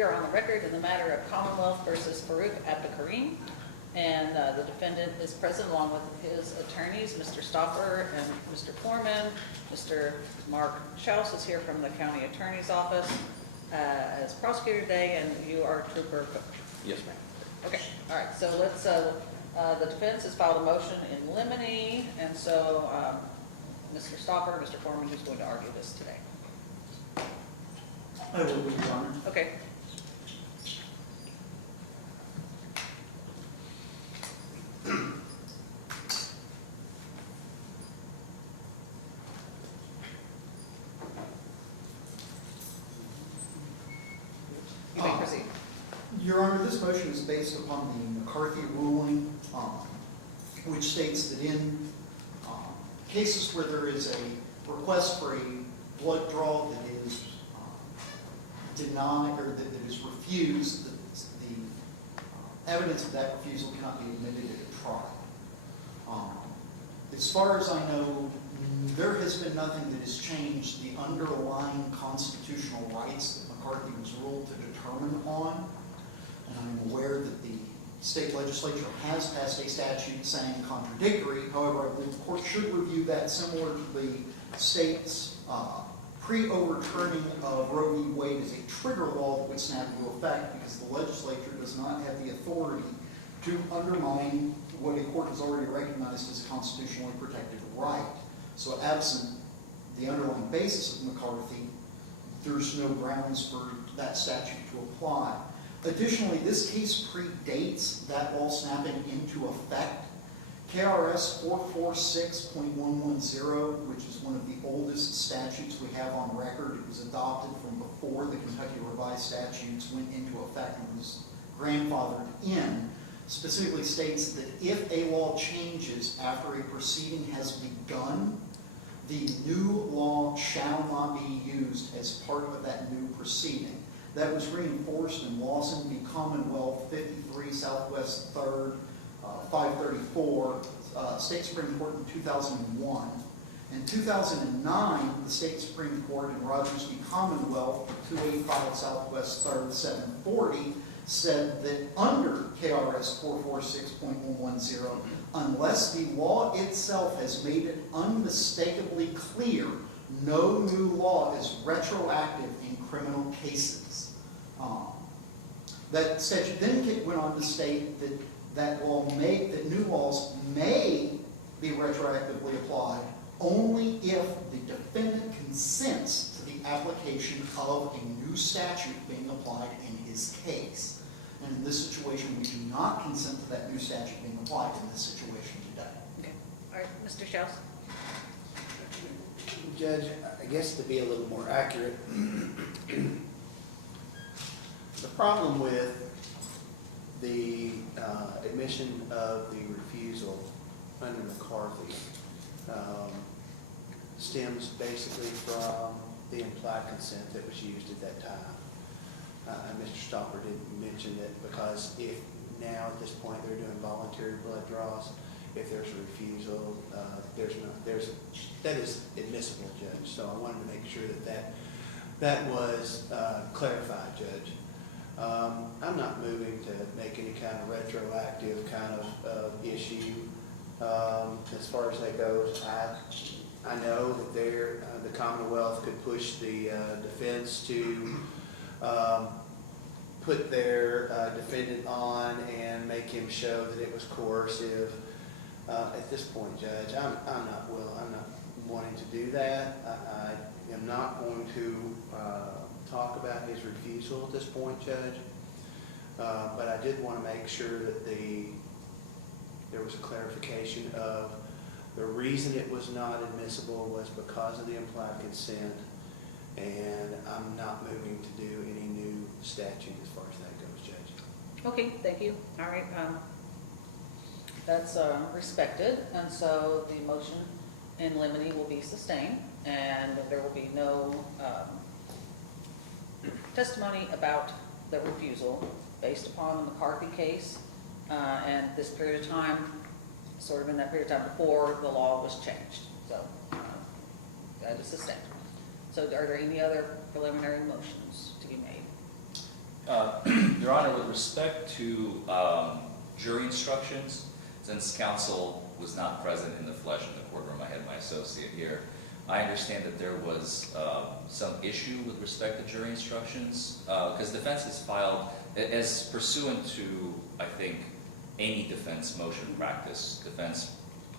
We are on the record in the matter of Commonwealth versus Farouk Abdikarim, and the defendant is present along with his attorneys, Mr. Stoffer and Mr. Forman. Mr. Mark Shouse is here from the county attorney's office as prosecutor today, and you are Trooper Cook. Yes, ma'am. Okay, all right, so let's, the defense has filed a motion in limine, and so Mr. Stoffer, Mr. Forman, who's going to argue this today? I will, Your Honor. Okay. You may proceed. Your Honor, this motion is based upon the McCarthy ruling, which states that in cases where there is a request for a blood draw that is denied or that is refused, the evidence of that refusal cannot be admitted at a trial. As far as I know, there has been nothing that has changed the underlying constitutional rights that McCarthy was ruled to determine on. And I'm aware that the state legislature has passed a statute saying contradictory. However, I believe the court should review that similar to the state's pre-overturning of Roe v. Wade as a trigger law that would snap into effect because the legislature does not have the authority to undermine what a court has already recognized as a constitutionally protected right. So absent the underlying basis of McCarthy, there's no grounds for that statute to apply. Additionally, this case predates that law snapping into effect. KRS 446.110, which is one of the oldest statutes we have on record, it was adopted from before the Kentucky Revised Statutes went into effect and was grandfathered in, specifically states that if a law changes after a proceeding has begun, the new law shall not be used as part of that new proceeding. That was reinforced in Lawson v. Commonwealth 53 Southwest 3rd 534, State Supreme Court in 2001. In 2009, the State Supreme Court in Rogers v. Commonwealth 285 Southwest 3rd 740 said that under KRS 446.110, unless the law itself has made it unmistakably clear, no new law is retroactive in criminal cases. That statute then went on to state that new laws may be retroactively applied only if the defendant consents to the application of a new statute being applied in his case. And in this situation, we do not consent to that new statute being applied in this situation today. Okay. All right, Mr. Shouse. Judge, I guess to be a little more accurate, the problem with the admission of the refusal under McCarthy stems basically from the implied consent that was used at that time. Mr. Stopper didn't mention it because if now at this point they're doing voluntary blood draws, if there's a refusal, that is admissible, Judge. So I wanted to make sure that was clarified, Judge. I'm not moving to make any kind of retroactive kind of issue. As far as that goes, I know that the Commonwealth could push the defense to put their defendant on and make him show that it was coercive. At this point, Judge, I'm not wanting to do that. I am not going to talk about his refusal at this point, Judge. But I did want to make sure that there was a clarification of the reason it was not admissible was because of the implied consent, and I'm not moving to do any new statute as far as that goes, Judge. Okay, thank you. All right, that's respected, and so the motion in limine will be sustained, and there will be no testimony about the refusal based upon the McCarthy case and this period of time, sort of in that period of time before the law was changed. So that is sustained. So are there any other preliminary motions to be made? Your Honor, with respect to jury instructions, since counsel was not present in the flesh in the courtroom, I had my associate here. I understand that there was some issue with respect to jury instructions, because defense has filed, as pursuant to, I think, any defense motion practice, defense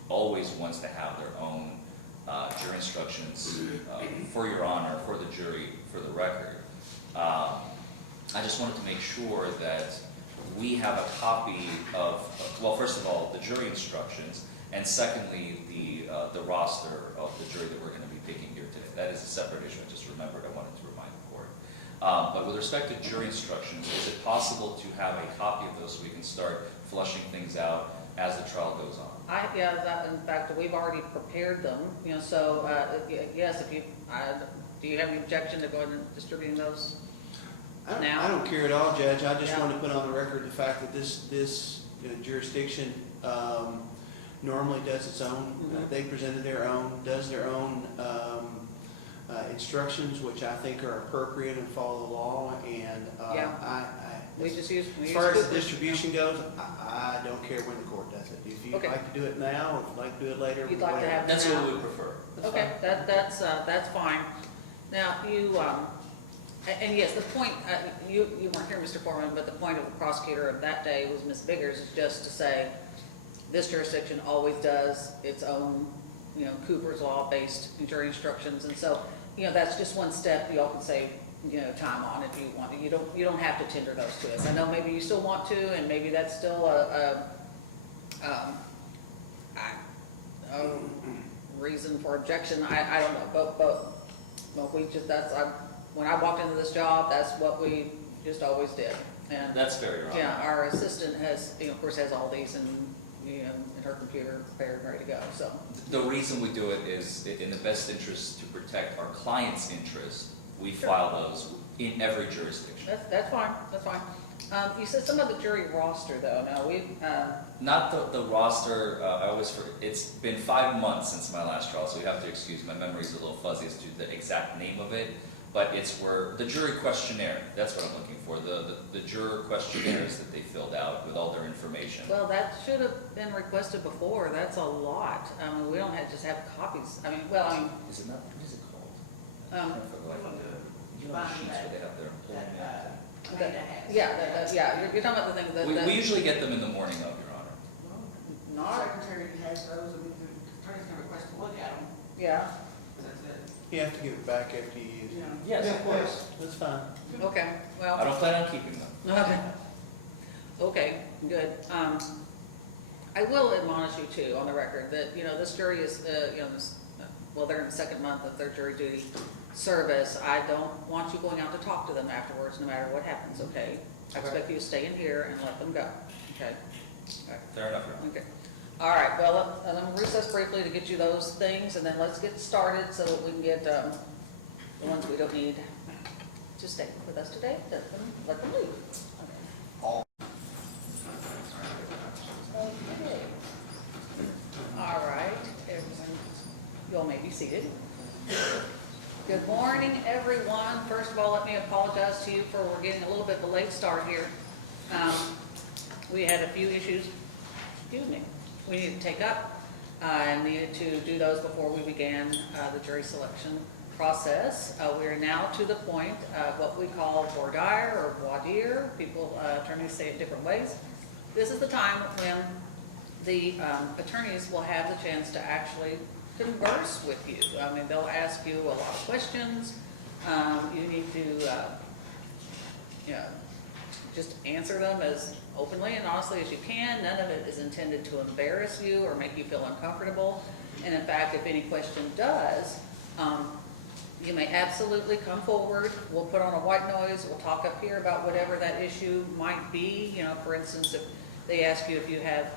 always wants to have their own jury instructions for Your Honor, for the jury, for the record. I just wanted to make sure that we have a copy of, well, first of all, the jury instructions, and secondly, the roster of the jury that we're going to be picking here today. That is a separate issue. I just remembered. I wanted to remind the court. But with respect to jury instructions, is it possible to have a copy of those so we can start flushing things out as the trial goes on? In fact, we've already prepared them, so, yes, if you, do you have any objection to going and distributing those now? I don't care at all, Judge. I just Yeah. wanted to put on the record the fact that this jurisdiction normally does its own. Mhm. They presented their own, does their own instructions, which I think are appropriate and follow the law. And Yeah. We just use. as far as the distribution goes, I don't care when the court does it. If you'd Okay. like to do it now, or if you'd like to do it later, You'd like to whatever. have That's now. what we would prefer. Okay, that's fine. Now, you, and yes, the point, you weren't here, Mr. Foreman, but the point of the prosecutor of that day was Ms. Biggers, is just to say, this jurisdiction always does its own, Cooper's Law-based jury instructions, and so, that's just one step you all can save, time on if you want to. You don't have to tender those to us. I know maybe you still want to, and maybe that's still a reason for objection. I don't know, but we just, when I walked into this job, that's what we just always did. And That's fair, Your Honor. yeah, our assistant has, of course, has all these in her computer prepared and ready to go, so. The reason we do it is in the best interest to protect our client's interest. We Sure. file those in every jurisdiction. That's fine, that's fine. You said some of the jury roster, though. Now, Not the roster, it's been 5 months since my last trial, so you have to excuse my memory's a little fuzzy as to the exact name of it, but it's where, the jury questionnaire, that's what I'm looking for, the juror questionnaires that they filled out with all their information. well, that should have been requested before. That's a lot. We don't just have copies. Is it not, what is it called? For the life of me. You know the sheets where they have their employment. You're talking about the thing that. We usually get them in the morning of, Your Honor. Not, Secretary has those, and the attorney's gonna request to look at them. yeah, That's it. You have to give it back after you use it. Yes, of course. That's fine. okay, I well, don't plan on keeping them. okay, good. I will admonish you too, on the record, that, this jury is, they're in the second month of their jury duty service. I don't want you going out to talk to them afterwards, no matter what happens, okay? I expect you to stay in here and let them go, okay? Fair enough, Your Honor. Okay. All right, well, let me recess briefly to get you those things, and then let's get started so that we can get the ones we don't need to stay with us today. Let them leave. All Okay. All right, everyone, you all may be seated. Good morning, everyone. First of all, let me apologize to you for we're getting a little bit of a late start here. We had a few issues, we needed to take up, and needed to do those before we began the jury selection process. We are now to the point of what we call voir dire or voir dire. People, attorneys say it different ways. This is the time when the attorneys will have the chance to actually converse with you. They'll ask you a lot of questions. You need to, just answer them as openly and honestly as you can. None of it is intended to embarrass you or make you feel uncomfortable. And in fact, if any question does, you may absolutely come forward. We'll put on a white noise. We'll talk up here about whatever that issue might be. For instance, if they ask you if you have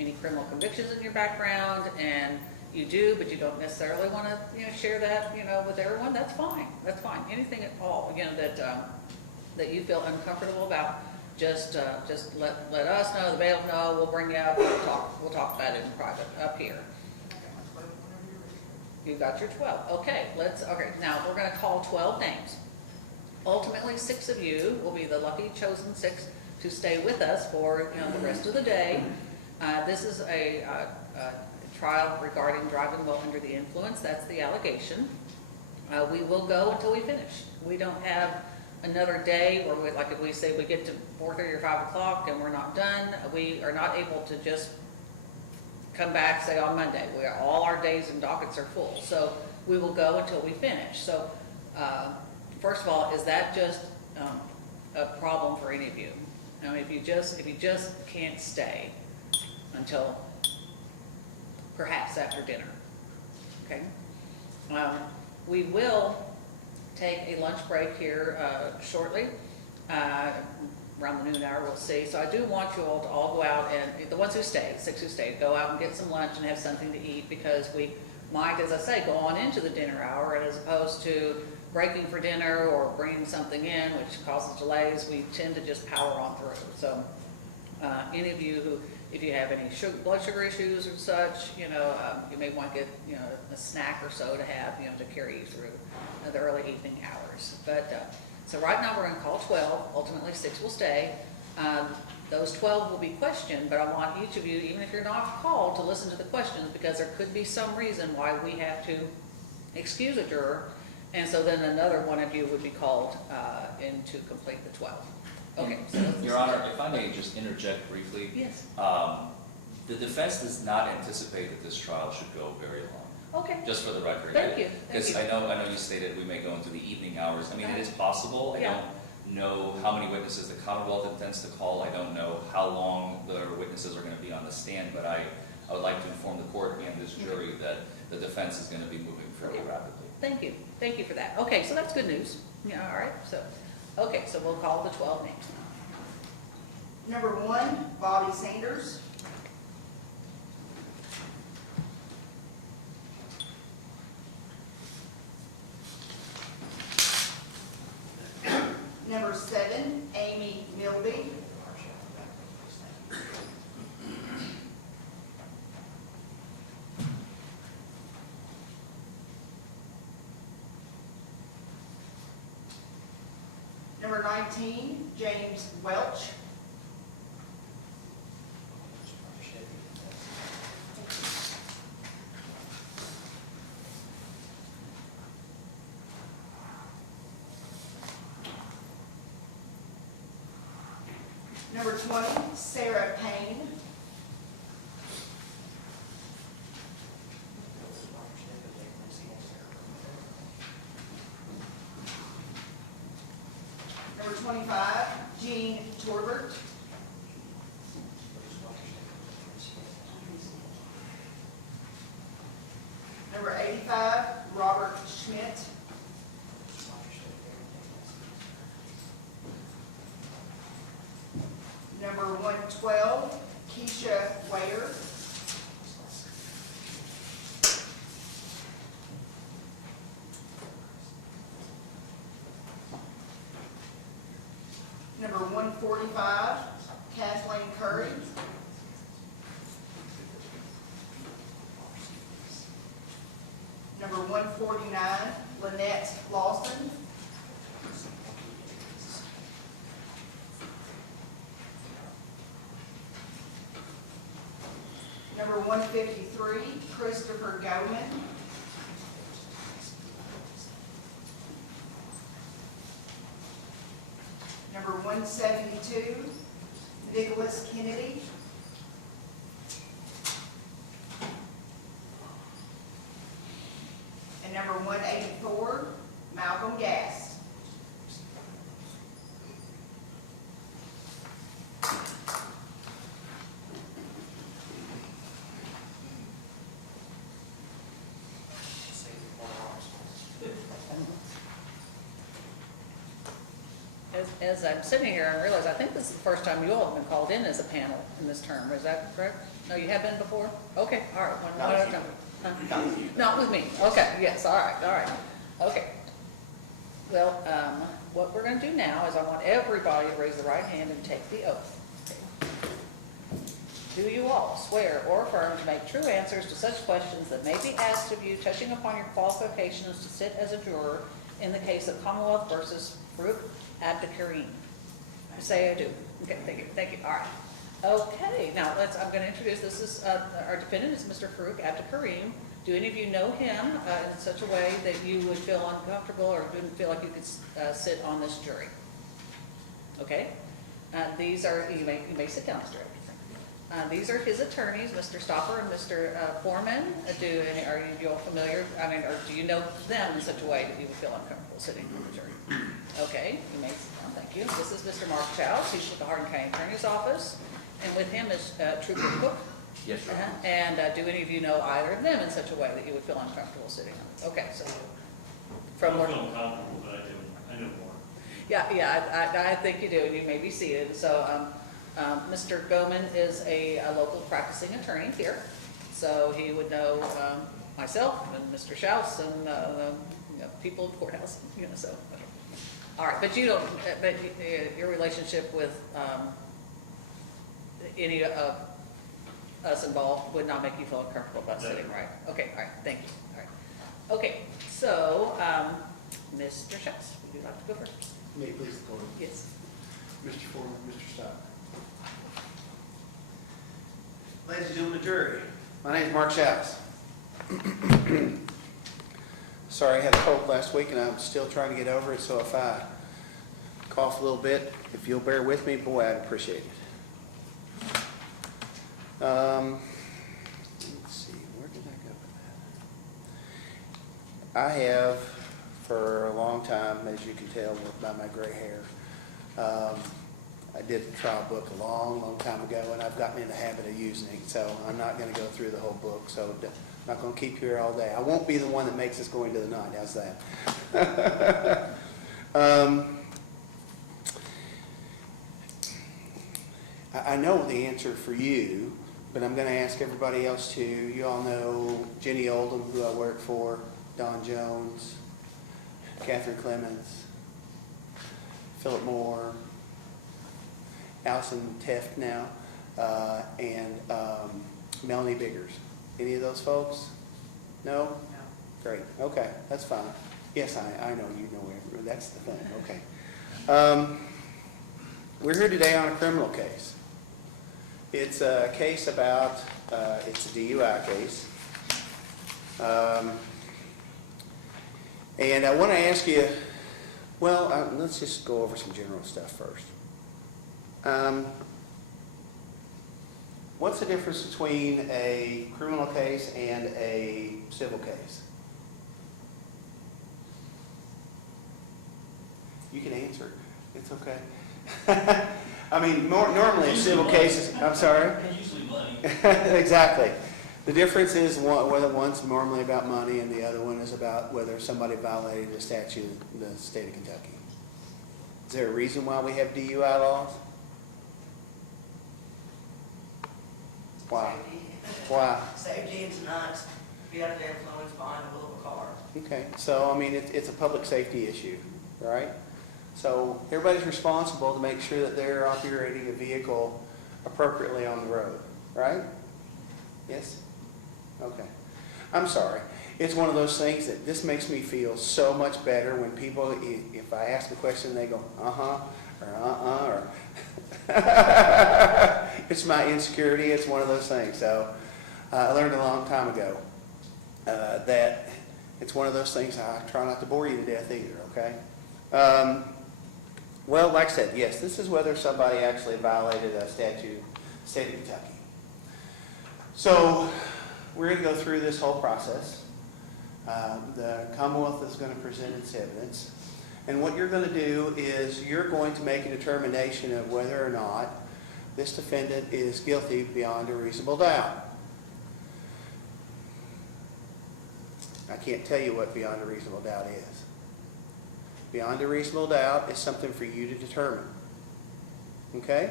any criminal convictions in your background, and you do, but you don't necessarily want to, share that, with everyone, that's fine. That's fine. Anything at all, that you feel uncomfortable about, just let us know, the bailiff know. We'll bring you up. We'll talk about it in private up here. You got your 12. Okay, now we're going to call 12 names. Ultimately, 6 of you will be the lucky chosen 6 to stay with us for, the rest of the day. This is a trial regarding driving while under the influence. That's the allegation. We will go until we finish. We don't have another day where we, like if we say we get to 4:30 or 5 o'clock and we're not done, we are not able to just come back, say on Monday. All our days and dockets are full. So we will go until we finish. So first of all, is that just a problem for any of you? If you just can't stay until perhaps after dinner, okay? We will take a lunch break here shortly, around the noon hour, we'll see. So I do want you all to all go out and, the ones who stay, 6 who stay, go out and get some lunch and have something to eat, because we might, as I say, go on into the dinner hour, and as opposed to breaking for dinner or bringing something in, which causes delays, we tend to just power on through. So any of you who, if you have any blood sugar issues or such, you may want to get, a snack or so to have, to carry you through the early evening hours. But so right now we're in call 12. Ultimately 6 will stay. Those 12 will be questioned, but I want each of you, even if you're not called, to listen to the questions, because there could be some reason why we have to excuse a juror, and so then another one of you would be called in to complete the 12. Okay. So Your Honor, if I may just interject briefly. Yes. The defense does not anticipate that this trial should go very long. Okay. Just for the record. Thank you. Because I know you stated we may go into the evening hours. I mean, it is possible. I Yeah. don't know how many witnesses the Commonwealth intends to call. I don't know how long the witnesses are going to be on the stand, but I would like to inform the court and this jury that the defense is going to be moving fairly rapidly. Thank you. Thank you for that. Okay, so that's good news. Yeah, all right. So, okay, so we'll call the 12 names. Number 1, Bobby Sanders. Number 7, Amy Milby. Number 19, James Welch. Number 20, Sarah Payne. Number 25, Jean Torbert. Number 85, Robert Schmidt. Number 112, Keisha Wayer. Number 145, Kathleen Curry. Number 149, Lynette Lawson. Number 153, Christopher Goman. Number 172, Nicholas Kennedy. And number 184, Malcolm Gass. As I'm sitting here, I realize I think this is the first time you all have been called in as a panel in this term. Is that correct? No, you have been before? Okay, all right. One at a time. Not with you. Not with me. Okay, yes, all right. Okay. Well, what we're going to do now is I want everybody to raise the right hand and take the oath. Do you all swear or affirm to make true answers to such questions that may be asked of you touching upon your qualifications to sit as a juror in the case of Commonwealth versus Farouk Abdikarim. Say I do. Okay, thank you, all right. Okay, now I'm going to introduce, this is, our defendant is Mr. Farouk Abdikarim. Do any of you know him in such a way that you would feel uncomfortable or didn't feel like you could sit on this jury? Okay, these are, you may sit down, Mr. Abdikarim. These are his attorneys, Mr. Stopper and Mr. Forman. Are you all familiar, or do you know them in such a way that you would feel uncomfortable sitting on the jury? Okay, you may sit down, thank you. This is Mr. Mark Shouse, he's with the Hardin County Attorney's Office. And with him is Trooper Cook. Yes, Your Honor. And do any of you know either of them in such a way that you would feel uncomfortable sitting on? Okay, so I don't feel comfortable, but I know more. Yeah, I think you do, and you may be seated. So Mr. Goman is a local practicing attorney here, so he would know myself and Mr. Shouse and people in the courthouse, so. Okay. All right, but you don't, but your relationship with any of us involved would not make you feel uncomfortable about sitting, right? Okay, all right, thank you. All right. Okay, so, Mr. Shouse, would you like to go first? May it please the court. Yes. Mr. Foreman, Mr. Stock. Ladies and gentlemen of the jury, my name is Mark Shouse. Sorry, I had a cold last week and I'm still trying to get over it, so if I cough a little bit, if you'll bear with me, boy, I'd appreciate it. Let's see, where did I go with that? I have, for a long time, as you can tell by my gray hair, I did a trial book a long time ago, and I've gotten in the habit of using it, so I'm not going to go through the whole book, so I'm not going to keep you here all day. I won't be the one that makes us go into the night. How's that? I know the answer for you, but I'm going to ask everybody else too. You all know Jenny Oldham, who I work for, Don Jones, Catherine Clemens, Philip Moore, Allison Teft now, and Melanie Biggers. Any of those folks? No? No. Great. Okay, that's fine. Yes, I know you know everyone. That's the thing. Okay. We're here today on a criminal case. It's a case about, it's a DUI case. And I want to ask you, well, let's just go over some general stuff first. What's the difference between a criminal case and a civil case? You can answer. It's okay. I mean, normally in civil cases, I'm sorry? Usually money. Exactly. The difference is whether one's normally about money and the other one is about whether somebody violated a statute in the state of Kentucky. Is there a reason why we have DUI laws? Why? Why? Safety and not be under the influence behind the wheel of a car. Okay, so I mean, it's a public safety issue, right? So everybody's responsible to make sure that they're operating a vehicle appropriately on the road, right? Yes? Okay. I'm sorry. It's one of those things that this makes me feel so much better when people, if I ask a question, they go, uh-huh, or or it's my insecurity. It's one of those things. So I learned a long time ago that it's one of those things. I try not to bore you to death either, okay? Well, like I said, yes, this is whether somebody actually violated a statute in the state of Kentucky. So we're going to go through this whole process. The Commonwealth is going to present its evidence. And what you're going to do is you're going to make a determination of whether or not this defendant is guilty beyond a reasonable doubt. I can't tell you what beyond a reasonable doubt is. Beyond a reasonable doubt is something for you to determine. Okay?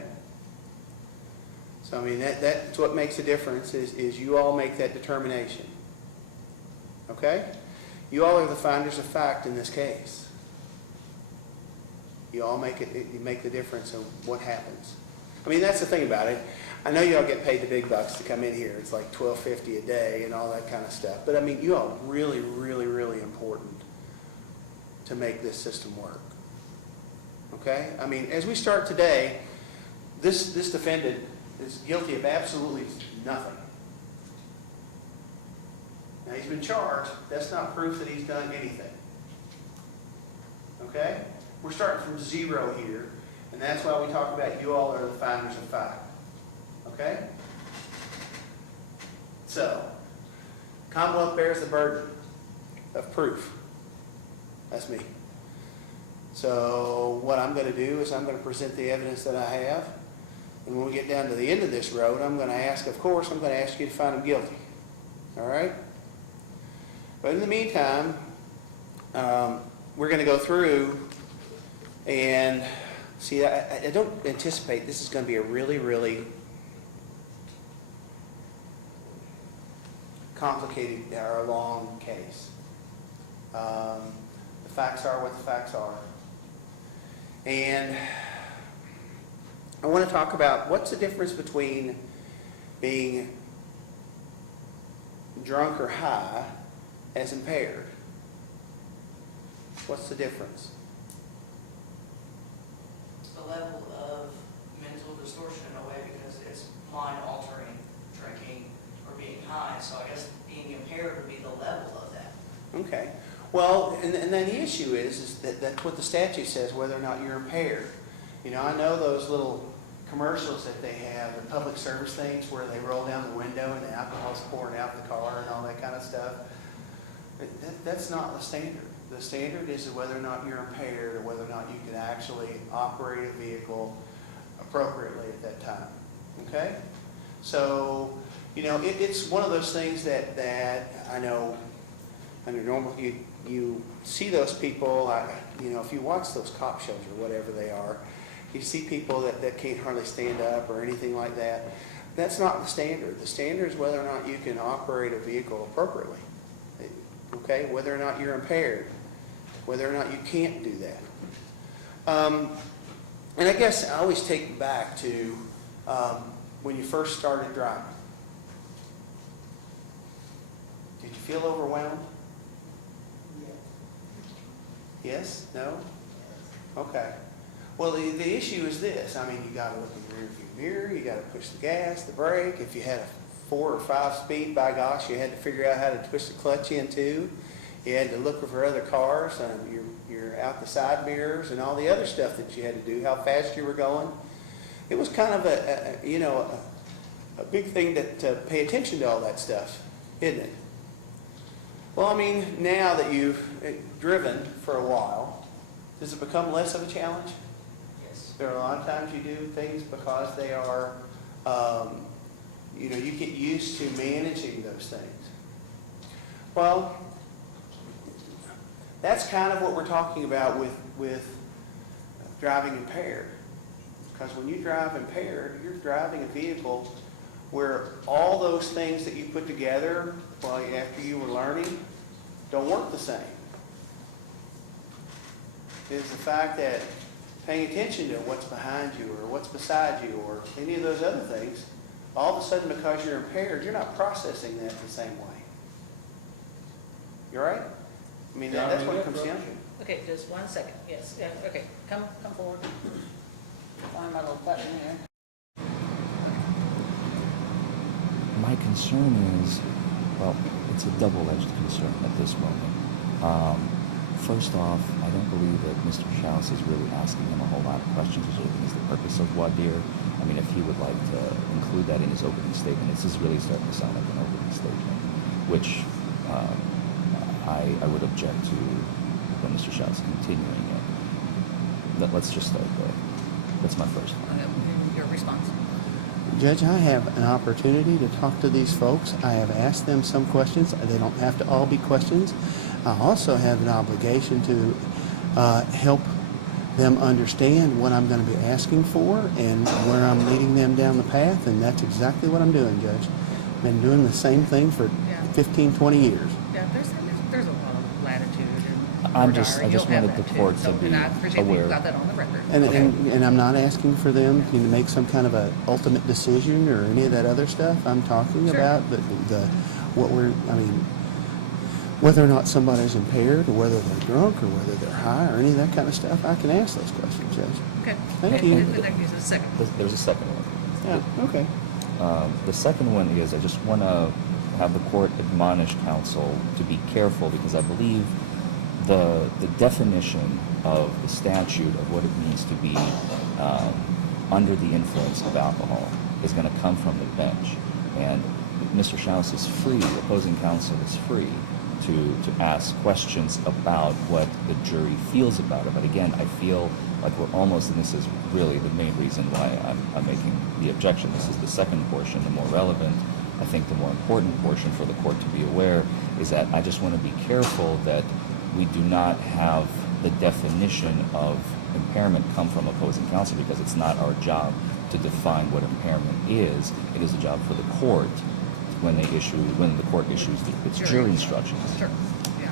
So, I mean, that's what makes a difference is you all make that determination. Okay? You all are the finders of fact in this case. You all make it. You make the difference of what happens. I mean, that's the thing about it. I know you all get paid the big bucks to come in here. It's like $12.50 a day and all that kind of stuff. But I mean, you all really, really, really important to make this system work. Okay? I mean, as we start today, this defendant is guilty of absolutely nothing. Now, he's been charged. That's not proof that he's done anything. Okay? We're starting from zero here, and that's why we talk about you all are the finders of fact. Okay? So, Commonwealth bears the burden of proof. That's me. So what I'm going to do is I'm going to present the evidence that I have. And when we get down to the end of this road, I'm going to ask, of course, I'm going to ask you to find him guilty. All right? But in the meantime, we're going to go through and see, I don't anticipate this is going to be a really, really complicated or a long case. The facts are what the facts are. And I want to talk about what's the difference between being drunk or high as impaired. What's the difference? The level of mental distortion in a way, because it's mind-altering drinking or being high. So I guess being impaired would be the level of that. Okay. Well, and then the issue is that that's what the statute says, whether or not you're impaired. You know, I know those little commercials that they have, the public service things where they roll down the window and the alcohol's pouring out the car and all that kind of stuff. That's not the standard. The standard is whether or not you're impaired or whether or not you can actually operate a vehicle appropriately at that time. Okay? So, you know, it's one of those things that I know under normal, you see those people, you know, if you watch those cop shows or whatever they are, you see people that can't hardly stand up or anything like that. That's not the standard. The standard is whether or not you can operate a vehicle appropriately. Okay? Whether or not you're impaired. Whether or not you can't do that. And I guess I always take it back to when you first started driving. Did you feel overwhelmed? Yes? No? Okay. Well, the issue is this. I mean, you got to look in the rearview mirror. You got to push the gas, the brake. If you had a 4 or 5 speed, by gosh, you had to figure out how to twist the clutch in too. You had to look for other cars. You're out the side mirrors and all the other stuff that you had to do. How fast you were going. It was kind of a big thing to pay attention to all that stuff, isn't it? Well, I mean, now that you've driven for a while, does it become less of a challenge? Yes. There are a lot of times you do things because they are, you know, you get used to managing those things. Well, that's kind of what we're talking about with driving impaired. Because when you drive impaired, you're driving a vehicle where all those things that you put together after you were learning don't work the same. It's the fact that paying attention to what's behind you or what's beside you or any of those other things, all of a sudden because you're impaired, you're not processing that the same way. You all right? I mean, that's what it comes down to. Okay, just 1 second. Yes, yeah, okay. Come forward. Find my little button here. My concern is, well, it's a double-edged concern at this moment. First off, I don't believe that Mr. Shouse is really asking him a whole lot of questions, which I think is the purpose of voir dire. I mean, if he would like to include that in his opening statement, this is really starting to sound like an opening statement, which I would object to Mr. Shouse continuing it. Let's just start there. That's my first one. Your response. Judge, I have an opportunity to talk to these folks. I have asked them some questions. They don't have to all be questions. I also have an obligation to help them understand what I'm going to be asking for and where I'm leading them down the path, and that's exactly what I'm doing, Judge. I've been doing the same thing for 15, 20 years. Yeah, there's a lot of latitude in I just wanted the court to be and I appreciate aware. you've got that on the record. And I'm not asking for them to make some kind of a ultimate decision or any of that other stuff. I'm talking Sure. about what we're, I mean, whether or not somebody's impaired, or whether they're drunk, or whether they're high, or any of that kind of stuff, I can ask those questions, Judge. Okay. Thank you. And then there's a second. There's a second one. Yeah, okay. The second one is I just want to have the court admonish counsel to be careful because I believe the definition of the statute of what it means to be under the influence of alcohol is going to come from the bench. And Mr. Shouse is free, opposing counsel is free to ask questions about what the jury feels about it. But again, I feel like we're almost, and this is really the main reason why I'm making the objection. This is the second portion, the more relevant. I think the more important portion for the court to be aware is that I just want to be careful that we do not have the definition of impairment come from opposing counsel, because it's not our job to define what impairment is. It is a job for the court when the court issues its jury instructions. Sure, yeah.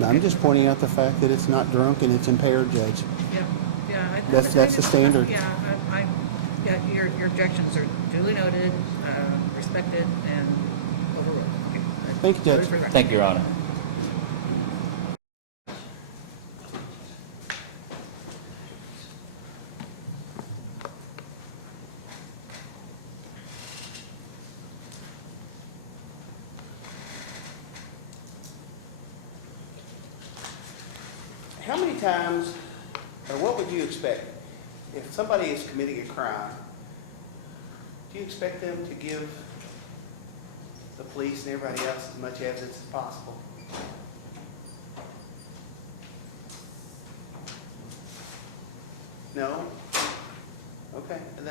Now, I'm just pointing out the fact that it's not drunk and it's impaired, Judge. Yeah. That's the standard. Yeah, your objections are duly noted, respected, and overruled. Okay. Thank you, Judge. Voted for the record. Thank you, Your Honor. How many times, or what would you expect, if somebody is committing a crime, do you expect them to give the police and everybody else as much evidence as possible? No? Okay, and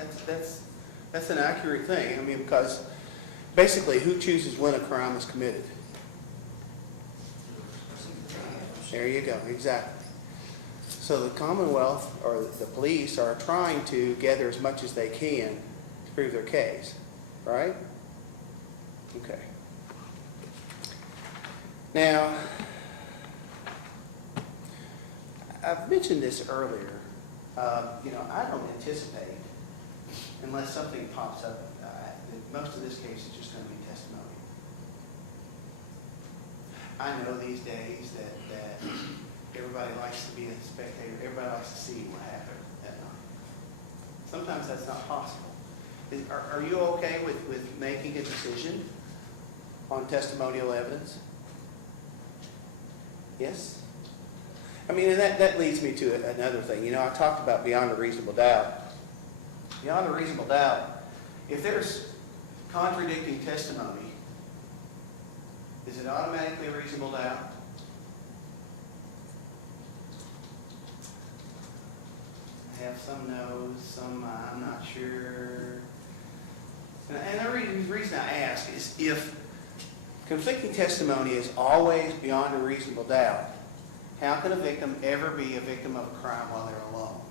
that's an accurate thing. I mean, because basically, who chooses when a crime is committed? There you go, exactly. So the Commonwealth or the police are trying to gather as much as they can to prove their case, right? Okay. Now, I've mentioned this earlier. I don't anticipate, unless something pops up, most of this case is just going to be testimony. I know these days that everybody likes to be a spectator. Everybody likes to see what happened that night. Sometimes that's not possible. Are you okay with making a decision on testimonial evidence? Yes? I mean, and that leads me to another thing. I talked about beyond a reasonable doubt. Beyond a reasonable doubt, if there's contradicting testimony, is it automatically a reasonable doubt? I have some no's, some I'm not sure. And the reason I ask is if conflicting testimony is always beyond a reasonable doubt, how can a victim ever be a victim of a crime while they're alone?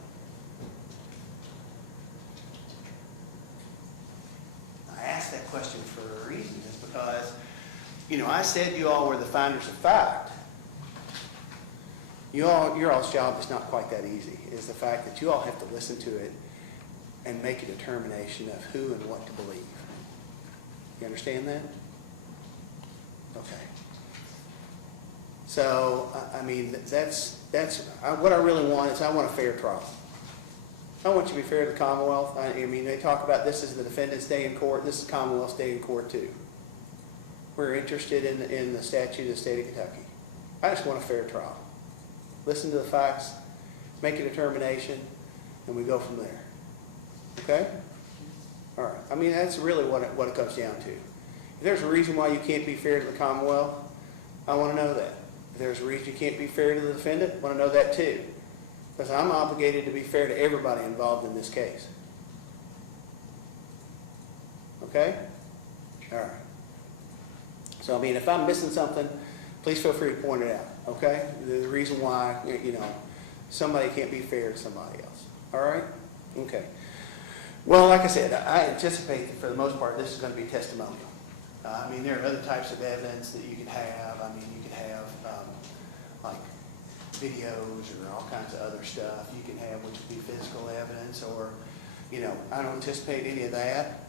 I asked that question for a reason. It's because, I said you all were the finders of fact. Your all's job is not quite that easy. It's the fact that you all have to listen to it and make a determination of who and what to believe. You understand that? Okay. So, I mean, that's what I really want is I want a fair trial. I want you to be fair to the Commonwealth. I mean, they talk about this is the defendant's day in court. This is Commonwealth's day in court, too. We're interested in the statute of the state of Kentucky. I just want a fair trial. Listen to the facts, make a determination, and we go from there. Okay? All right. I mean, that's really what it comes down to. If there's a reason why you can't be fair to the Commonwealth, I want to know that. If there's a reason you can't be fair to the defendant, I want to know that too. Because I'm obligated to be fair to everybody involved in this case. Okay? All right. So, I mean, if I'm missing something, please feel free to point it out. Okay? The reason why, somebody can't be fair to somebody else. All right? Okay. Well, like I said, I anticipate that for the most part this is going to be testimonial. I mean, there are other types of evidence that you can have. I mean, you can have like videos or all kinds of other stuff. You can have which would be physical evidence or, I don't anticipate any of that.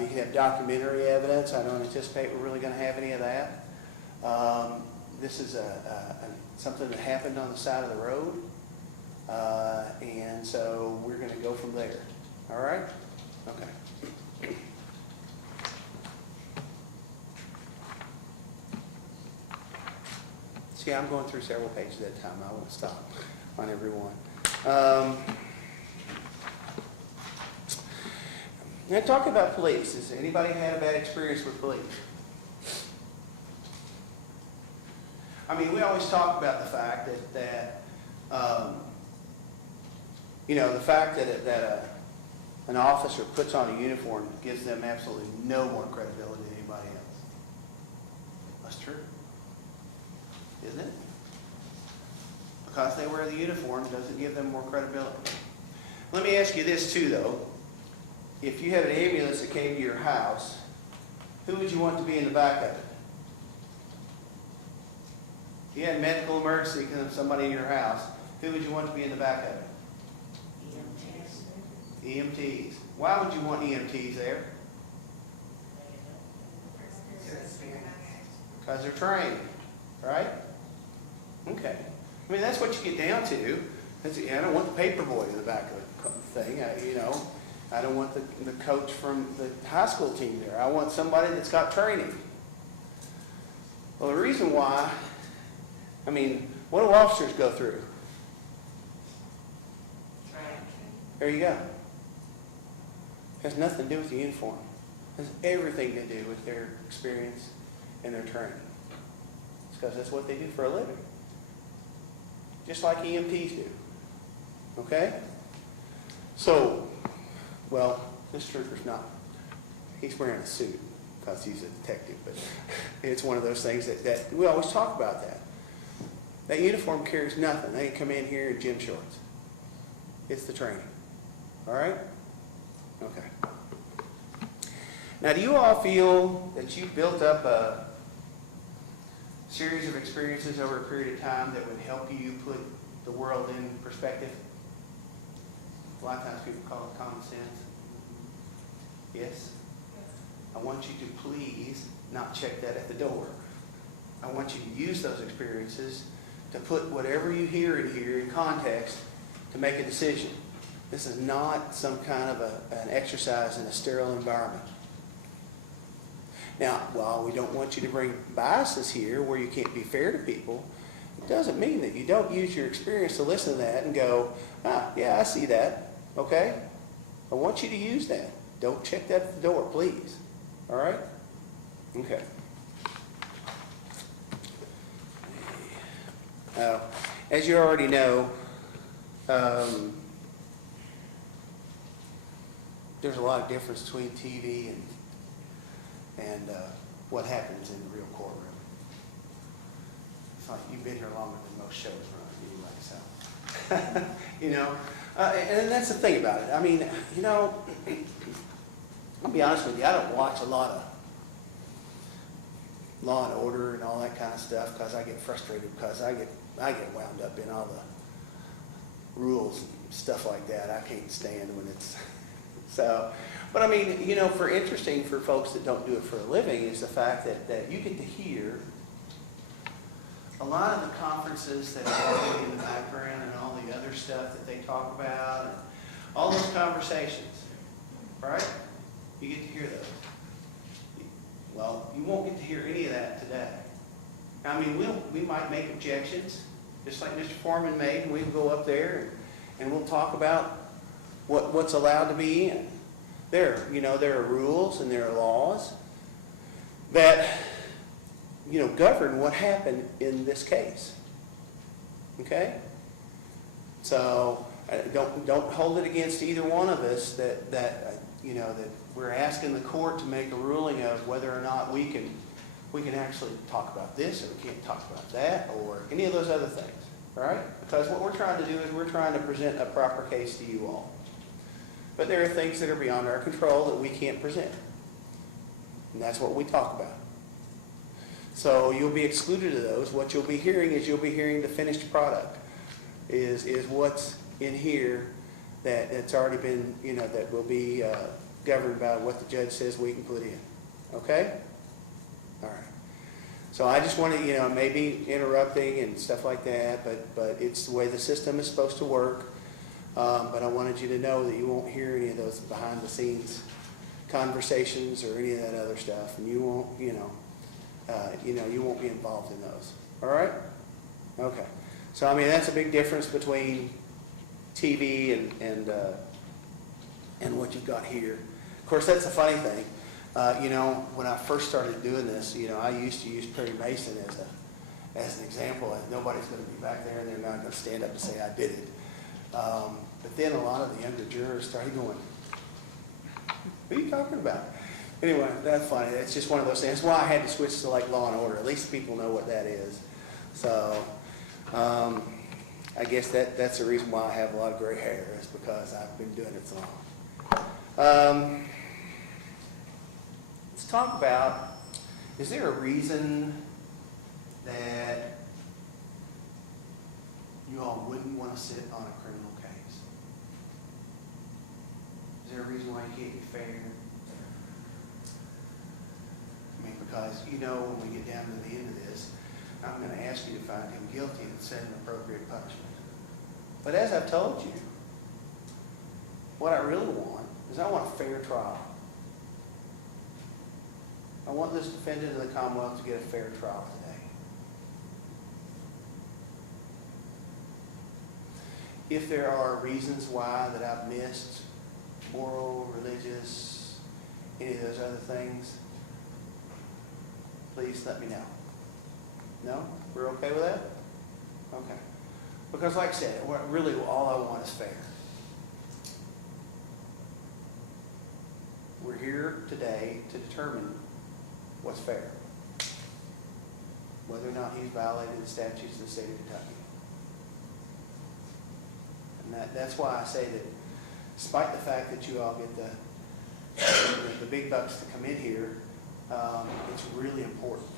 You can have documentary evidence. I don't anticipate we're really going to have any of that. this is something that happened on the side of the road. And so we're going to go from there. All right? Okay. See, I'm going through several pages at a time. I won't stop on every one. Now, talk about police. Has anybody had a bad experience with police? I mean, we always talk about the fact that you know, the fact that an officer puts on a uniform gives them absolutely no more credibility than anybody else. That's true, isn't it? Because they wear the uniform doesn't give them more credibility. Let me ask you this too, though. If you had an ambulance that came to your house, who would you want to be in the back of it? If you had a medical emergency because of somebody in your house, who would you want to be in the back of it? EMTs. Why would you want EMTs there? Because they're trained, right? Okay. I mean, that's what you get down to. I don't want the paper boy in the back of the thing. I don't want the coach from the high school team there. I want somebody that's got training. Well, the reason why, I mean, what do officers go through? There you go. Has nothing to do with the uniform. It has everything to do with their experience and their training. It's because that's what they do for a living. Just like EMTs do. Okay? So, well, this trooper's not, he's wearing a suit because he's a detective, but it's one of those things that we always talk about that. That uniform carries nothing. They ain't come in here in gym shorts. It's the training. All right? Okay. Now, do you all feel that you've built up a series of experiences over a period of time that would help you put the world in perspective? A lot of times people call it common sense. Yes? I want you to please not check that at the door. I want you to use those experiences to put whatever you hear in here in context to make a decision. This is not some kind of an exercise in a sterile environment. Now, while we don't want you to bring biases here where you can't be fair to people, it doesn't mean that you don't use your experience to listen to that and go, yeah, I see that. Okay? I want you to use that. Don't check that at the door, please. All right? Okay. As you already know, there's a lot of difference between TV and what happens in the real courtroom. It's like you've been here longer than most shows run anyway, so. You know, and that's the thing about it. I mean, you know, I'll be honest with you, I don't watch a lot of Law and Order and all that kind of stuff because I get frustrated because I get wound up in all the rules and stuff like that. I can't stand when it's so. But I mean, you know, for folks that don't do it for a living is the fact that you get to hear a lot of the conferences that are happening in the background and all the other stuff that they talk about and all those conversations, right? You get to hear those. Well, you won't get to hear any of that today. I mean, we might make objections, just like Mr. Forman made, and we can go up there and we'll talk about what's allowed to be in. There are rules and there are laws that, govern what happened in this case. Okay? So don't hold it against either one of us that we're asking the court to make a ruling of whether or not we can actually talk about this or we can't talk about that or any of those other things. All right? Because what we're trying to do is we're trying to present a proper case to you all. But there are things that are beyond our control that we can't present. And that's what we talk about. So you'll be excluded of those. What you'll be hearing is the finished product is what's in here that's already been, that will be governed by what the judge says we can put in. Okay? All right. So I just want to, maybe interrupting and stuff like that, but it's the way the system is supposed to work. But I wanted you to know that you won't hear any of those behind the scenes conversations or any of that other stuff, and you won't, you won't be involved in those. All right? Okay. So I mean, that's a big difference between TV and what you've got here. Of course, that's the funny thing. When I first started doing this, I used to use Perry Mason as an example, and nobody's going to be back there, and they're not going to stand up and say I did it. But then a lot of the younger jurors started going, "What are you talking about?" Anyway, that's funny. It's just one of those things. That's why I had to switch to like Law and Order. At least people know what that is. So I guess that's the reason why I have a lot of gray hair, is because I've been doing it so long. Let's talk about, is there a reason that you all wouldn't want to sit on a criminal case? Is there a reason why you can't be fair? I mean, because when we get down to the end of this, I'm going to ask you to find him guilty and set an appropriate punishment. But as I've told you, what I really want is I want a fair trial. I want this defendant of the Commonwealth to get a fair trial today. If there are reasons why that I've missed, moral, religious, any of those other things, please let me know. No? We're okay with that? Okay. Because like I said, really all I want is fair. We're here today to determine what's fair. Whether or not he's violated the statutes of the state of Kentucky. And that's why I say that despite the fact that you all get the big bucks to come in here, it's really important,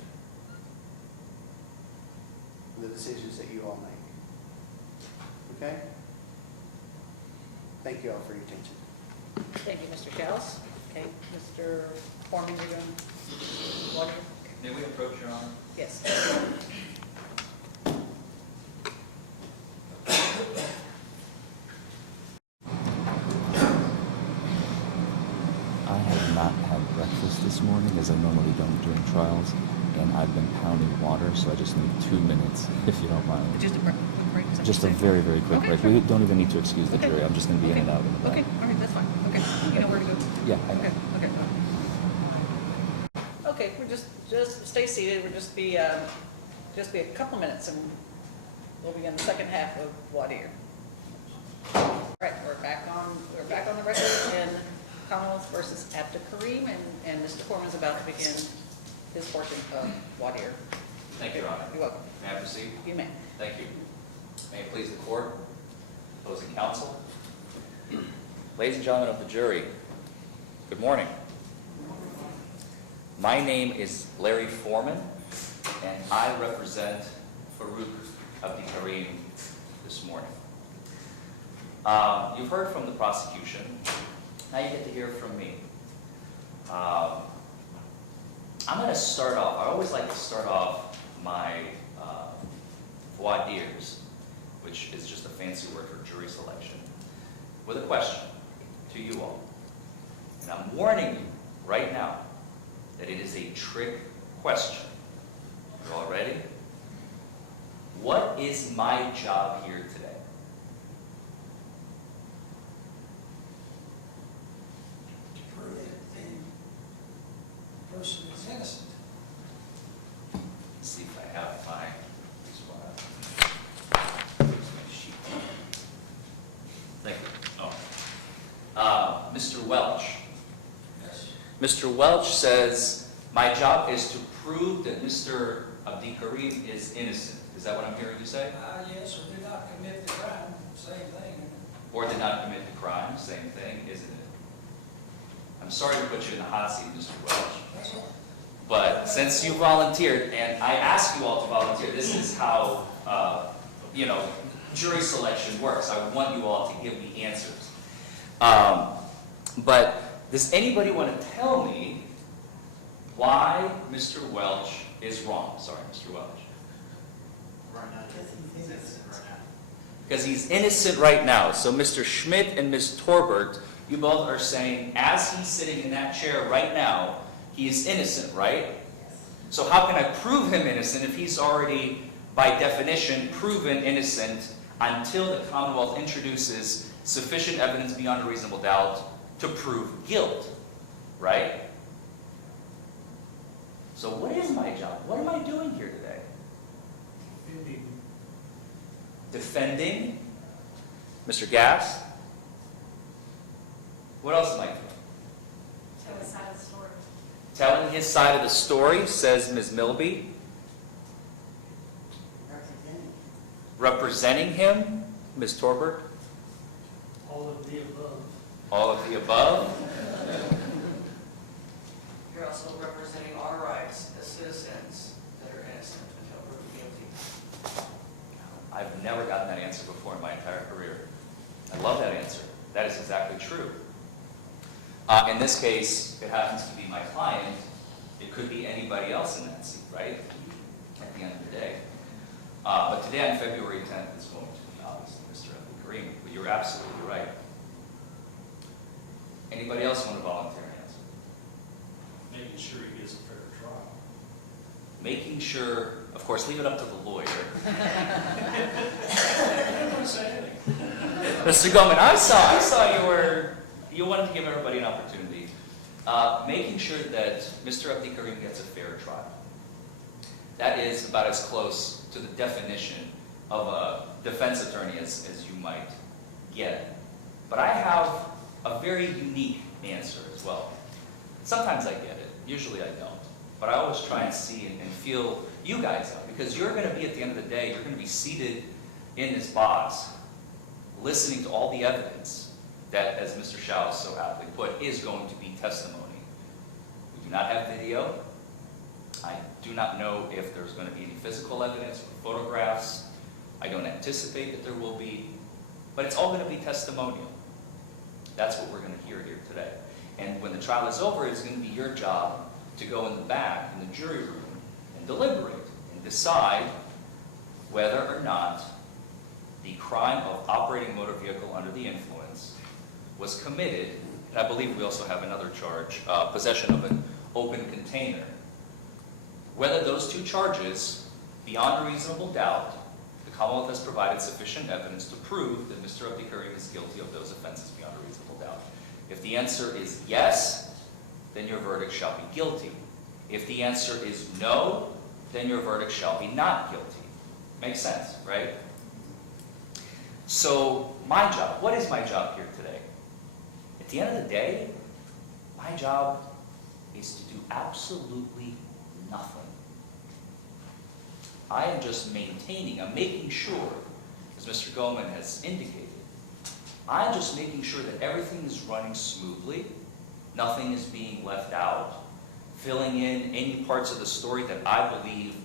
the decisions that you all make. Okay? Thank you all for your attention. Thank you, Mr. Shouse. Okay, Mr. Forman, you're doing water? May we approach, Your Honor? Yes. I have not had breakfast this morning, as I normally don't during trials, and I've been pounding water, so I just need 2 minutes, if you don't mind. Just a quick break? is that Just a what you're saying? very, very quick Okay, break. sure. We don't even need to excuse the Okay. jury. I'm just going to be in and out in the back. Okay, all right, that's fine. Okay, you know where to go? Yeah, I know. Okay. Okay, we're just stay seated. We'll just be a couple minutes, and we'll be in the second half of voir dire. All right, we're back on the record in Commonwealth versus a.k.a. and Mr. Forman's about to begin his portion of voir dire. Thank you, Your Honor. You're welcome. May I proceed? You may. Thank you. May it please the court, opposing counsel. Ladies and gentlemen of the jury, good morning. My name is Larry Forman, and I represent Farouk Abdi-Karim this morning. You've heard from the prosecution. Now you get to hear from me. I'm going to start off. I always like to start off my voir dires, which is just a fancy word for jury selection, with a question to you all. And I'm warning you right now that it is a trick question. You all ready? What is my job here today? To prove that the person is innocent. Let's see if I have my sheet. Thank you. Oh. Mr. Welch. Yes. Mr. Welch says, my job is to prove that Mr. Abdi-Karim is innocent. Is that what I'm hearing you say? Yes, or did not commit the crime, same thing. Or did not commit the crime, same thing, isn't it? I'm sorry to put you in the hot seat, Mr. Welch. That's all. But since you volunteered, and I asked you all to volunteer, this is how, jury selection works. I want you all to give me answers. But does anybody want to tell me why Mr. Welch is wrong. Sorry, Mr. Welch. Right now, he's innocent right now. Because he's innocent right now. So Mr. Schmidt and Ms. Torbert, you both are saying, as he's sitting in that chair right now, he is innocent, right? So how can I prove him innocent if he's already, by definition, proven innocent until the Commonwealth introduces sufficient evidence beyond a reasonable doubt to prove guilt, right? So what is my job? What am I doing here today? Defending? Mr. Gass? What else am I doing? Tell his side of the story. Telling his side of the story, says Ms. Milby. Representing him, Ms. Torbert. All of the above. All of the above. You're also representing our rights as citizens that are innocent until proven guilty. I've never gotten that answer before in my entire career. I love that answer. That is exactly true. In this case, it happens to be my client. It could be anybody else in that seat, right? At the end of the day. But today on February 10th is going to be obviously Mr. Agreement. But you're absolutely right. Anybody else want to volunteer an answer? Making sure he gets a fair trial. Making sure, of course, leave it up to the lawyer. I didn't want to say anything. Mr. Goldman, I saw you wanted to give everybody an opportunity. Making sure that Mr. Abdikarim gets a fair trial. That is about as close to the definition of a defense attorney as you might get. But I have a very unique answer as well. Sometimes I get it, usually I don't. But I always try and see and feel you guys out, because you're going to be, at the end of the day, you're going to be seated in this box, listening to all the evidence that, as Mr. Shouse so aptly put, is going to be testimony. We do not have video. I do not know if there's going to be any physical evidence or photographs. I don't anticipate that there will be, but it's all going to be testimonial. That's what we're going to hear here today. And when the trial is over, it's going to be your job to go in the back, in the jury room, and deliberate and decide whether or not the crime of operating a motor vehicle under the influence was committed. And I believe we also have another charge, possession of an open container. Whether those two charges, beyond a reasonable doubt, the Commonwealth has provided sufficient evidence to prove that Mr. Abdikarim is guilty of those offenses beyond a reasonable doubt. If the answer is yes, then your verdict shall be guilty. If the answer is no, then your verdict shall be not guilty. Makes sense, right? So my job, what is my job here today? At the end of the day, my job is to do absolutely nothing. I am just maintaining, I'm making sure, as Mr. Goldman has indicated, I'm just making sure that everything is running smoothly, nothing is being left out, filling in any parts of the story that I believe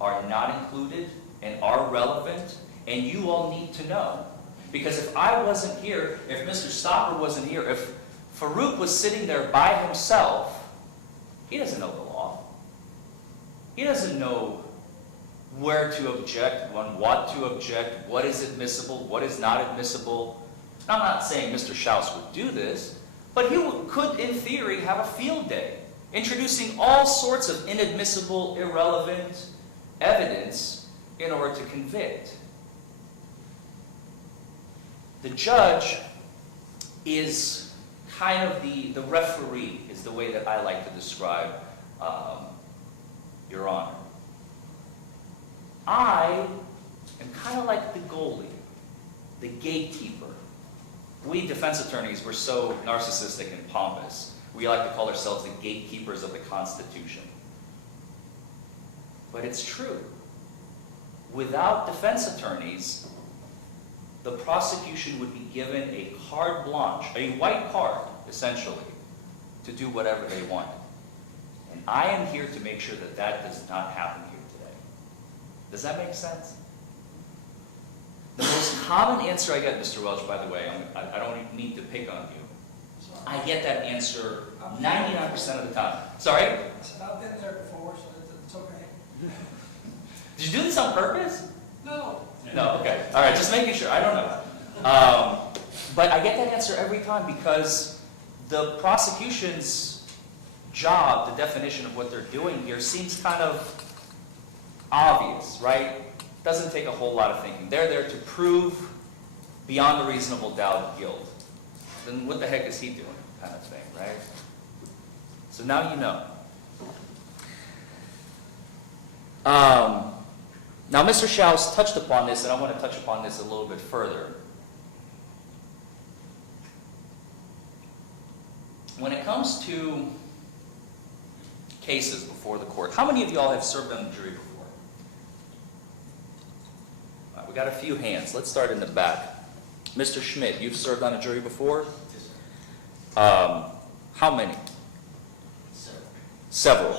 are not included and are relevant, and you all need to know. Because if I wasn't here, if Mr. Stopper wasn't here, if Farouk was sitting there by himself, he doesn't know the law. He doesn't know where to object, on what to object, what is admissible, what is not admissible. I'm not saying Mr. Shouse would do this, but he could, in theory, have a field day, introducing all sorts of inadmissible, irrelevant evidence in order to convict. The judge is kind of the referee, is the way that I like to describe Your Honor. I am kind of like the goalie, the gatekeeper. We defense attorneys, we're so narcissistic and pompous. We like to call ourselves the gatekeepers of the Constitution. But it's true. Without defense attorneys, the prosecution would be given a carte blanche, a white card, essentially, to do whatever they want. And I am here to make sure that that does not happen here today. Does that make sense? The most common answer I get, Mr. Welch, by the way, I don't even need to pick on you. I get that answer 99% of the time. Sorry? I said, I've been there before, so it's okay. Did you do this on purpose? No. No, okay. All right, just making sure. I don't know. But I get that answer every time because the prosecution's job, the definition of what they're doing here seems kind of obvious, right? Doesn't take a whole lot of thinking. They're there to prove beyond a reasonable doubt guilt. Then what the heck is he doing, kind of thing, right? So now you know. Now, Mr. Shouse touched upon this, and I want to touch upon this a little bit further. When it comes to cases before the court, how many of y'all have served on a jury before? All right, we got a few hands. Let's start in the back. Mr. Schmidt, you've served on a jury before? Yes, sir. How many? Several. Several.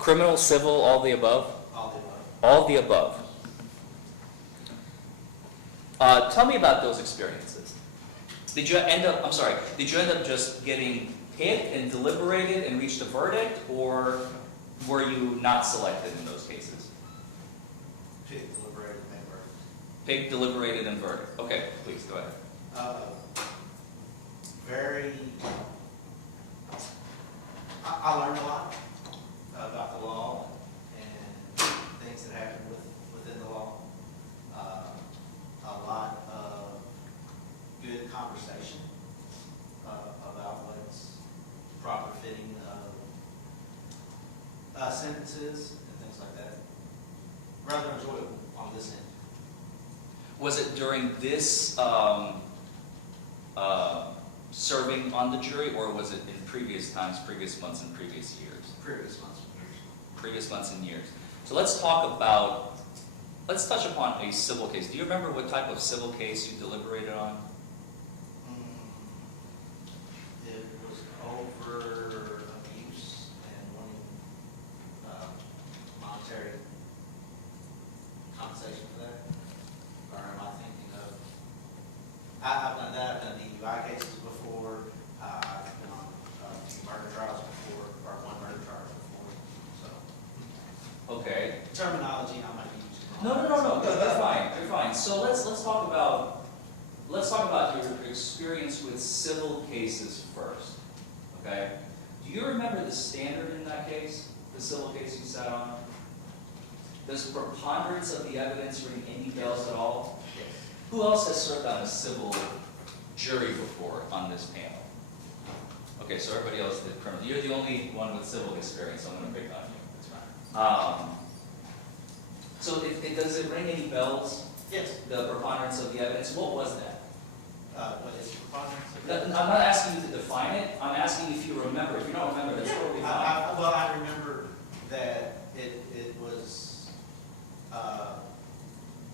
Criminal, civil, all the above? All the above. All the above. Tell me about those experiences. Did you end up just getting picked and deliberated and reached a verdict, or were you not selected in those cases? Pick, deliberated, make verdict. Picked, deliberated, and verdict. Okay, please, go ahead. I learned a lot about the law and things that happen within the law. A lot of good conversation about what's proper fitting of sentences and things like that. Rather enjoyable on this end. Was it during this serving on the jury, or was it in previous times, previous months, and previous years? Previous months and years. Previous months and years. So let's touch upon a civil case. Do you remember what type of civil case you deliberated on? It was over abuse and wanting monetary compensation for that. Or am I thinking of? I've done that. I've done DUI cases before. I've been on murder trials before, or one murder trial before. So Okay. terminology I might be using No, wrong. you're fine, you're fine. So let's talk about your experience with civil cases first, okay? Do you remember the standard in that case, the civil case you sat on? Does preponderance of the evidence ring any bells at all? Yes. Who else has served on a civil jury before on this panel? Okay, so everybody else did criminal. You're the only one with civil experience, so I'm going to pick on you. That's fine. So does it ring any bells? Yes. The preponderance of the evidence, what was that? What is preponderance? I'm not asking you to define it, I'm asking if you remember. If you don't remember, that's totally fine. I remember that it was,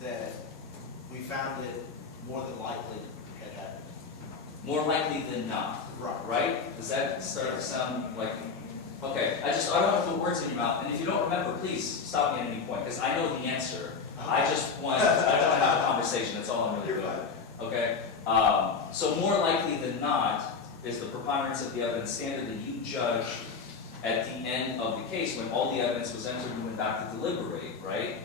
that we found it more than likely had happened. More likely than not, right? Does that start to sound like, okay, I don't want to put words in your mouth, and if you don't remember, please stop me at any point, because I know the answer. I just want to have a conversation, that's all I'm really doing. Okay? So more likely than not is the preponderance of the evidence standard that you judge at the end of the case when all the evidence was entered and went back to deliberate, right?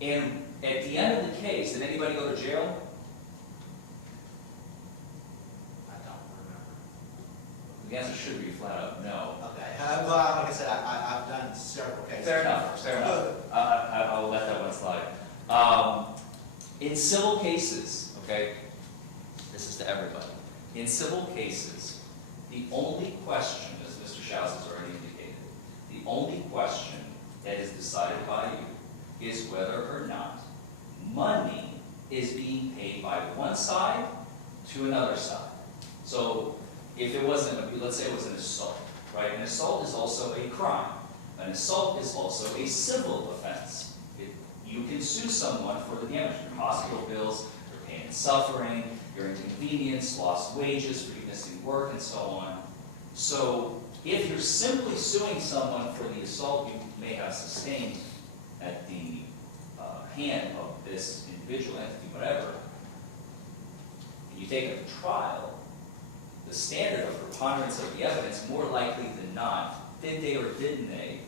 And at the end of the case, did anybody go to jail? I don't remember. The answer should be flat out no. Okay. Well, like I said, I've done several cases. Fair enough, fair enough. I will let that one slide. In civil cases, okay, this is to everybody. In civil cases, the only question, as Mr. Shouse has already indicated, the only question that is decided by you is whether or not money is being paid by one side to another side. So if it wasn't, let's say it was an assault, right? An assault is also a crime. An assault is also a civil offense. You can sue someone for the damage, your hospital bills, your pain and suffering, your inconvenience, lost wages for you missing work, and so on. So if you're simply suing someone for the assault you may have sustained at the hand of this individual entity, whatever, and you take it to trial, the standard of preponderance of the evidence, more likely than not, did they or didn't they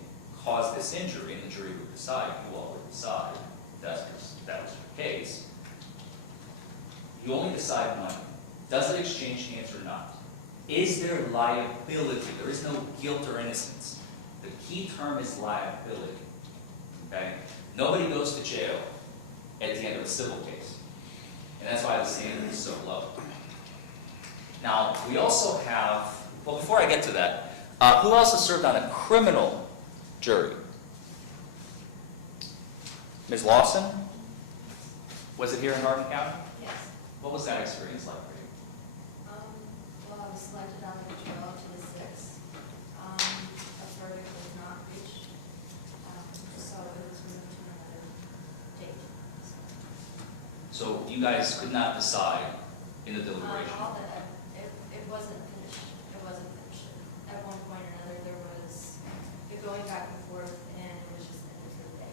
cause this injury, and the jury would decide, you all would decide, that was your case. You only decide one. Does it exchange hands or not? Is there liability? There is no guilt or innocence. The key term is liability. Okay? Nobody goes to jail at the end of a civil case. And that's why the standard is so low. Now, we also have, well, before I get to that, who else has served on a criminal jury? Ms. Lawson? Was it here in Hardin County? Yes. What was that experience like for you? Well, I was selected on the 12 to the 6. A verdict was not reached, so it was moved to another date. So you guys could not decide in the deliberation? All that, it wasn't finished. It wasn't finished. At one point or another, there was it going back and forth, and it was just ended for the day.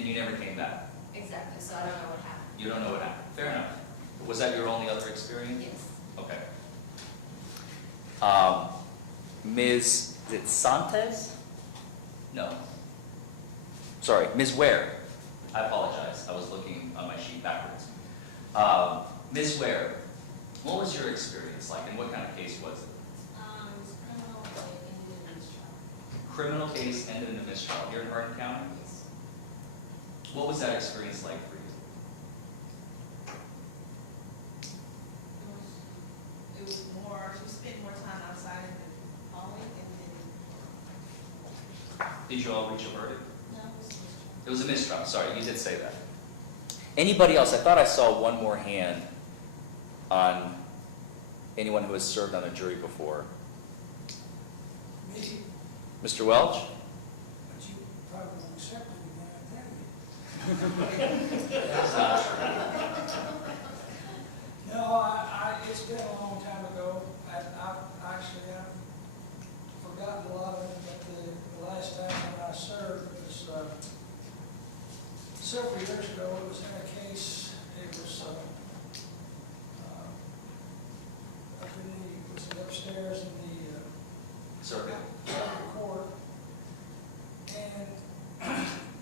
And you never came back? Exactly, so I don't know what happened. You don't know what happened? Fair enough. Was that your only other experience? Yes. Okay. Ms. is it Santes? No. Sorry, Ms. Ware. I apologize. I was looking on my sheet backwards. Ms. Ware, what was your experience like, and what kind of case was it? It was criminal, but it ended in mistrial. Criminal case ended in a mistrial here in Hardin County? Yes. What was that experience like for you? It was more, we spent more time outside in the hallway and Did you all reach a verdict? No, it was mistrial. It was a mistrial, sorry, you did say that. Anybody else? I thought I saw one more hand on anyone who has served on a jury before. Me, Mr. Welch? but you probably won't accept it when I tell you. No, it's been a long time ago. I've forgotten a lot of it, but the last time that I served was several years ago. It was in a case, it was it was upstairs in the Circuit. circuit court, and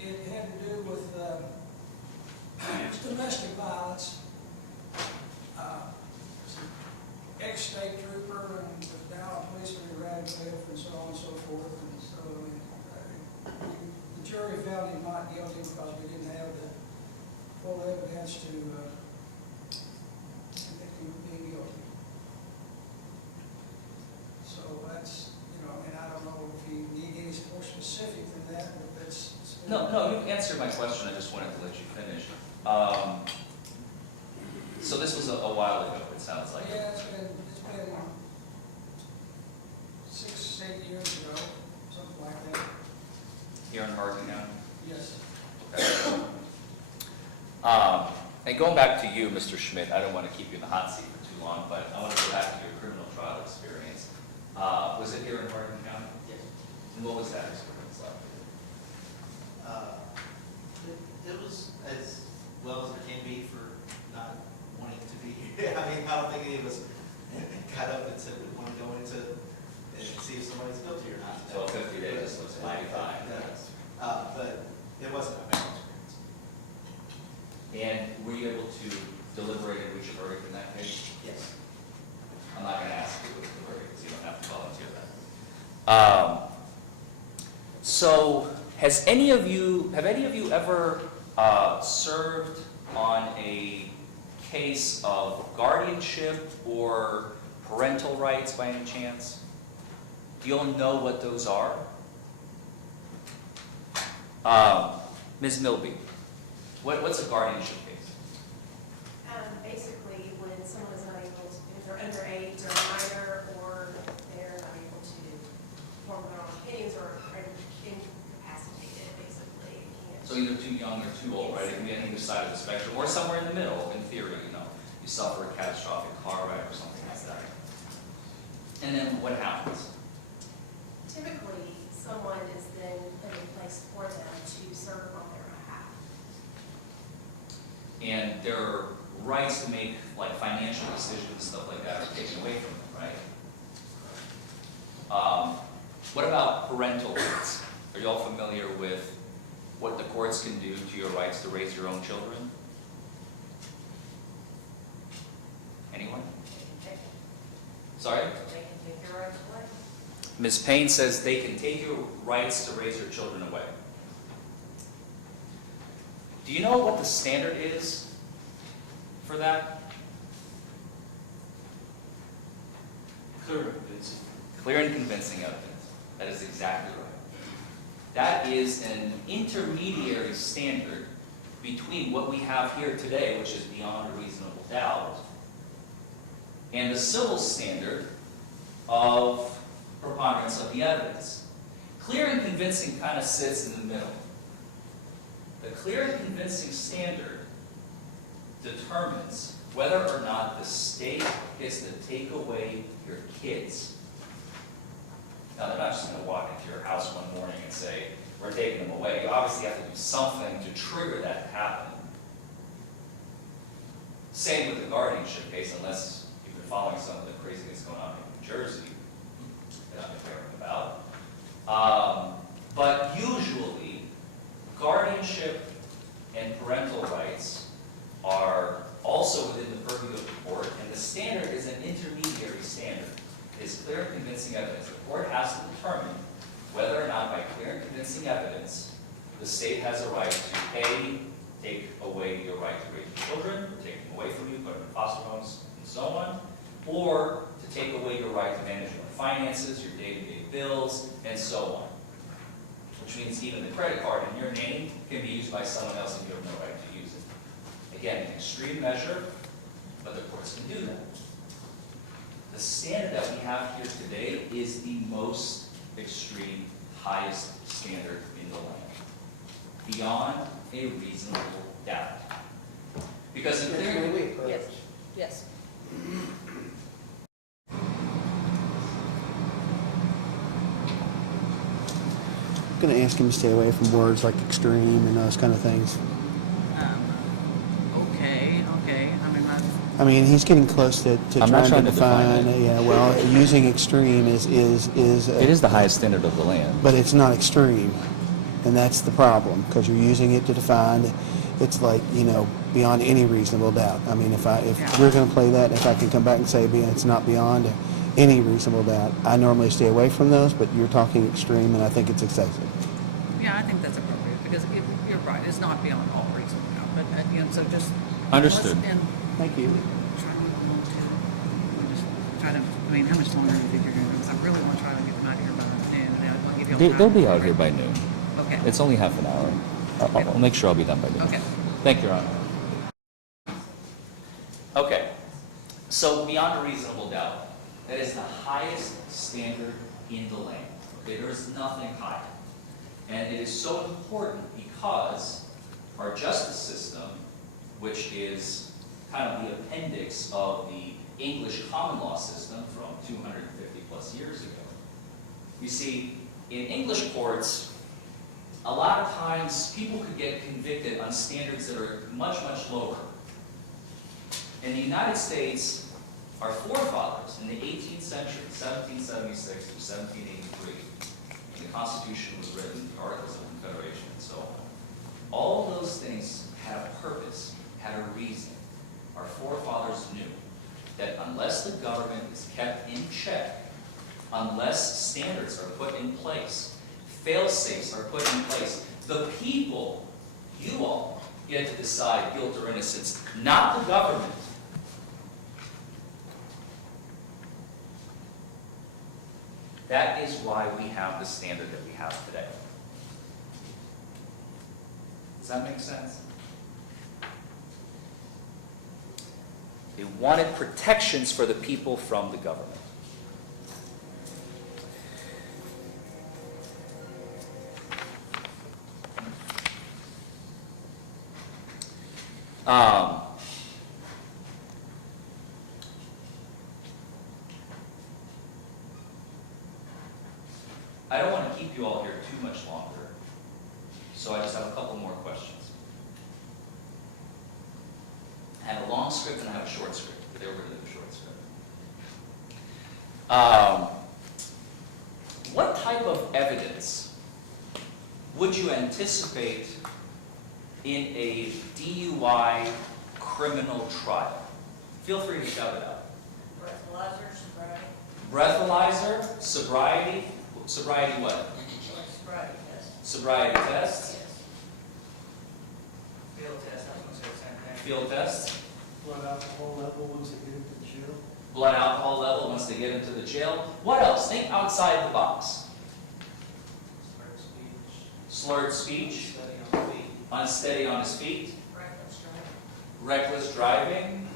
it had to do with domestic violence. Ex-state trooper and was now a policeman in Radcliffe and so on and so forth. And so the jury found him not guilty because we didn't have the full evidence to convict him of being guilty. So that's, and I don't know if you need any more specific than that, but that's. No, you answered my question. I just wanted to let you finish. So this was a while ago, it sounds like. Yeah, it's been 6, 8 years ago, something like that. Here in Hardin County? Yes. Okay. And going back to you, Mr. Schmidt, I don't want to keep you in the hot seat for too long, but I want to go back to your criminal trial experience. Was it here in Hardin County? Yes. And what was that experience like? It was as well as it can be for not wanting to be here. I mean, I don't think any of us got up and said we want to go into and see if somebody's guilty or not. So 50 days was mighty fine. But it wasn't a bad experience. And were you able to deliberate and reach a verdict in that case? Yes. I'm not going to ask you what the verdict is. You don't have to volunteer that. So, have any of you ever served on a case of guardianship or parental rights by any chance? Do you all know what those are? Ms. Milby, what's a guardianship case? basically when someone is not able to, if they're underage or a minor, or they're not able to form their own opinions or are incapacitated, basically. Can't. So either too young or too old, right? It can be on either side of the spectrum, or somewhere in the middle, in theory, You suffer a catastrophic car wreck or something like that. And then what happens? Typically, someone is then put in place for them to serve on their behalf. And their rights to make like financial decisions, stuff like that, are taken away from them, right? What about parental rights? Are you all familiar with what the courts can do to your rights to raise your own children? Anyone? Sorry? They can take your rights away. Ms. Payne says they can take your rights to raise your children away. Do you know what the standard is for that? Clear and convincing. Clear and convincing evidence. That is exactly right. That is an intermediary standard between what we have here today, which is beyond a reasonable doubt, and the civil standard of preponderance of the evidence. Clear and convincing kind of sits in the middle. The clear and convincing standard determines whether or not the state gets to take away your kids. Now, they're not just going to walk into your house one morning and say, we're taking them away. You obviously have to do something to trigger that to happen. Same with the guardianship case, unless you've been following some of the craziness going on in New Jersey that I've been hearing about. But usually, guardianship and parental rights are also within the purview of the court, and the standard is an intermediary standard. It's clear and convincing evidence. The court has to determine whether or not, by clear and convincing evidence, the state has a right to A, take away your right to raise your children, or take them away from you, put them in foster homes, and so on, or to take away your right to manage your finances, your day-to-day bills, and so on. Which means even the credit card in your name can be used by someone else and you have no right to use it. Again, an extreme measure, but the courts can do that. The standard that we have here today is the most extreme, highest standard in the land, beyond a reasonable doubt. Because in May clear, we approach? Yes. Yes. I'm going to ask him to stay away from words like extreme and those kind of things. Okay. I mean, he's getting close to I'm not trying trying to to define define. it. Yeah, well, using extreme is It is the highest standard of the land. but it's not extreme, and that's the problem because you're using it to define. It's like, you know, beyond any reasonable doubt. I mean, if we're going to play that, if I can come back and say it's not beyond any reasonable doubt, I normally stay away from those. But you're talking extreme, and I think it's excessive. Yeah, I think that's appropriate, because you're right, it's not beyond all reasonable doubt, but, so just. Understood. And Thank you. try to move along to, just try to, how much longer do you think you're going to do this? I really want to try to get them out of here by noon, and I'll give you all time. They'll be out here by noon. Okay. It's only half an hour. I'll make sure I'll be done by noon. Okay. thank you, Your Honor. Okay, so beyond a reasonable doubt, that is the highest standard in the land. Okay, there is nothing higher. And it is so important because our justice system, which is kind of the appendix of the English common law system from 250 plus years ago. You see, in English courts, a lot of times people could get convicted on standards that are much, much lower. In the United States, our forefathers in the 18th century, 1776 to 1783, the Constitution was written, the Articles of Confederation, and so on. All of those things had a purpose, had a reason. Our forefathers knew that unless the government is kept in check, unless standards are put in place, fail-safes are put in place, the people, you all, get to decide guilt or innocence, not the government. That is why we have the standard that we have today. Does that make sense? They wanted protections for the people from the government. I don't want to keep you all here too much longer, so I just have a couple more questions. I have a long script and I have a short script. They were going to do the short script. What type of evidence would you anticipate in a DUI criminal trial? Feel free to shout it out. Breathalyzer, sobriety, Breathalyzer, sobriety, sobriety what? sobriety test. Sobriety tests, Yes. Field test, I was gonna say the same thing. field tests, Blood alcohol level once they get into the jail. blood alcohol level once they get into the jail. What else? Think outside the box. Slurred speech, Slurred speech, study on the feet, unsteady on his feet, Reckless driving. reckless driving,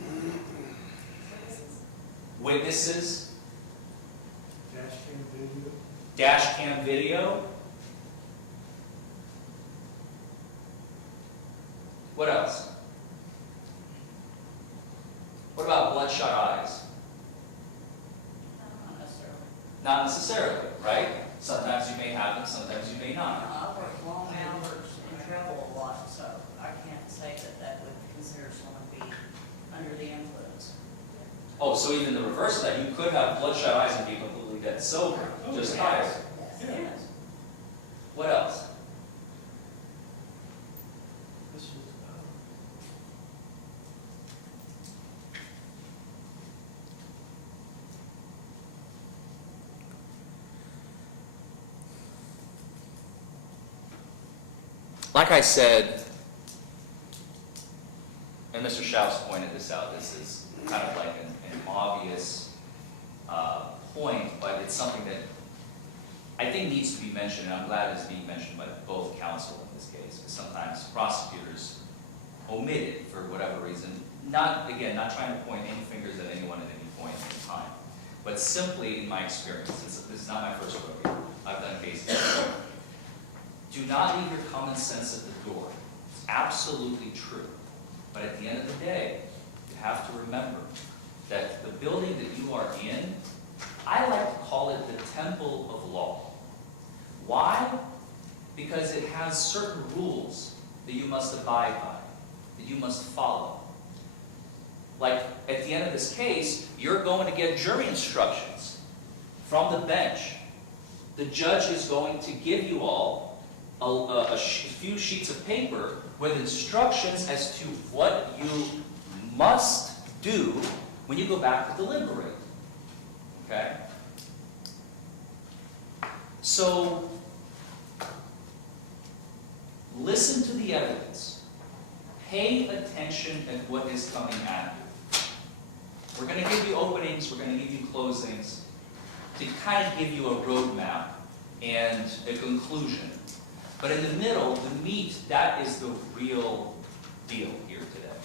witnesses, Dash cam video. dash cam video. What else? What about bloodshot eyes? Not necessarily. Not necessarily, right? Sometimes you may have them, sometimes you may not. I work long hours and travel a lot, so I can't say that that would consider someone be under the influence. Oh, so even the reverse of that, you could have bloodshot eyes and be completely dead sober, just eyes. Yes. What else? This is, Like I said, and Mr. Shouse pointed this out, this is kind of like an obvious point, but it's something that I think needs to be mentioned, and I'm glad it's being mentioned by both counsel in this case, because sometimes prosecutors omit it for whatever reason. Not, again, not trying to point any fingers at anyone at any point in time, but simply in my experience, this is not my first rodeo, I've done cases before. Do not leave your common sense at the door. It's absolutely true. But at the end of the day, you have to remember that the building that you are in, I like to call it the temple of law. Why? Because it has certain rules that you must abide by, that you must follow. Like at the end of this case, you're going to get jury instructions from the bench. The judge is going to give you all a few sheets of paper with instructions as to what you must do when you go back to deliberate. Okay? So, listen to the evidence. Pay attention at what is coming at you. We're going to give you openings, we're going to give you closings to kind of give you a roadmap and a conclusion. But in the middle, the meat, that is the real deal here today.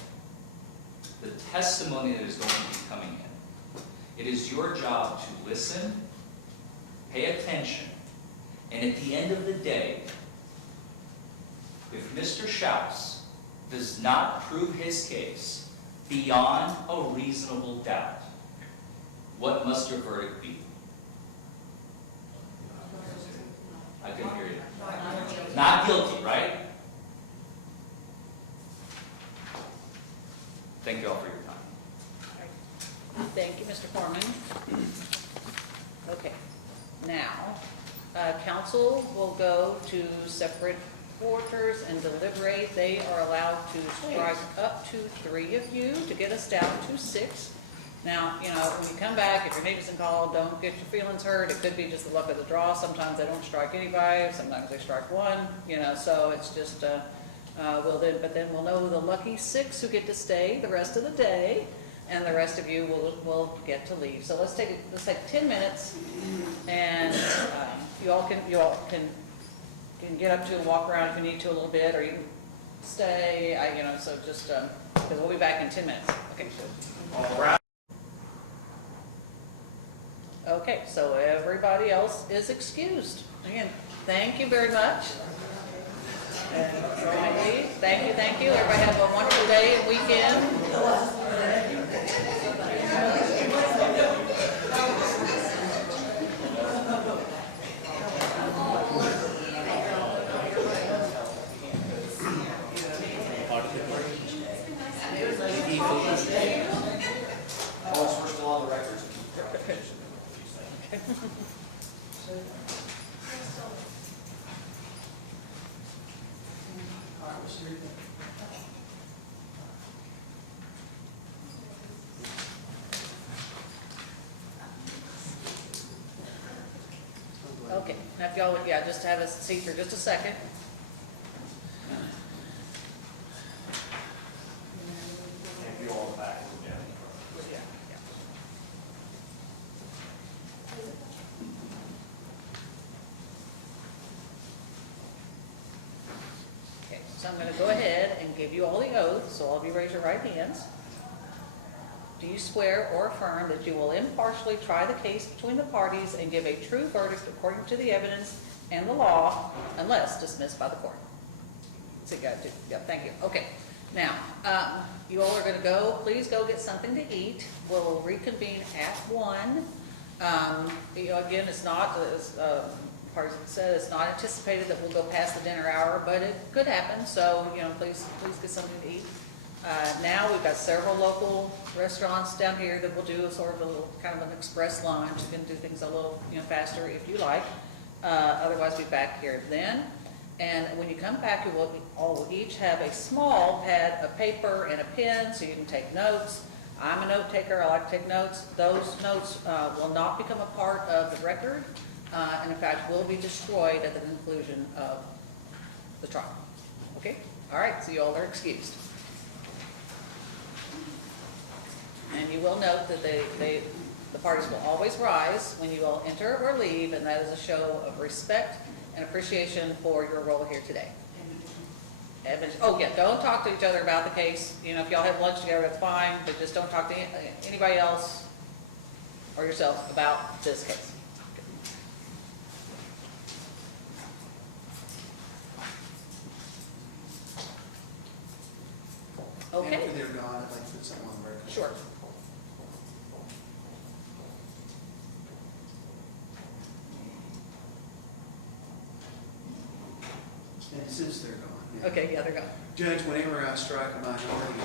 The testimony that is going to be coming in. It is your job to listen, pay attention, and at the end of the day, if Mr. Shouse does not prove his case beyond a reasonable doubt, what must your verdict be? I couldn't hear you. Not guilty, right? Thank you all for your time. Thank you, Mr. Forman. Okay, now, council will go to separate quarters and deliberate. They are allowed to strike up to 3 of you to get us down to 6. Now, you know, when you come back, if your neighbor's in call, don't get your feelings hurt. It could be just the luck of the draw. Sometimes they don't strike anybody, sometimes they strike 1, you know, so it's just, but then we'll know the lucky 6 who get to stay the rest of the day, and the rest of you will get to leave. So let's take 10 minutes, and you all can get up to and walk around if you need to a little bit, or you can stay, so just, because we'll be back in 10 minutes. Okay, All right. Okay, so everybody else is excused. Again, thank you very much. Thank you. Everybody have a wonderful day and weekend. Oh, we're still on the records. if y'all, yeah, just have a seat for just a second. If you all back, yeah. Yeah, yeah. Okay, so I'm gonna go ahead and give you all the oaths, so all of you raise your right hands. Do you swear or affirm that you will impartially try the case between the parties and give a true verdict according to the evidence and the law, unless dismissed by the court? So you got to, yeah, thank you. Okay, now, you all are gonna go, please go get something to eat. We'll reconvene at 1. You know, again, it's not, as Parson said, it's not anticipated that we'll go past the dinner hour, but it could happen, so, you know, please get something to eat. Now, we've got several local restaurants down here that will do a sort of a little, kind of an express lunch. You can do things a little, you know, faster if you like. Otherwise, be back here then. And when you come back, you will all each have a small pad of paper and a pen, so you can take notes. I'm a note taker, I like to take notes. Those notes will not become a part of the record, and in fact, will be destroyed at the conclusion of the trial. Okay? All right, so you all are excused. And you will note that the parties will always rise when you all enter or leave, and that is a show of respect and appreciation for your role here today. Oh yeah, don't talk to each other about the case. You know, if y'all have lunch together, that's fine, but just don't talk to anybody else or yourself about this case. Okay. After they're gone, I'd like to put something on the record. Sure. And since they're gone. yeah. Okay, yeah, they're gone. Judge, whenever I strike a minority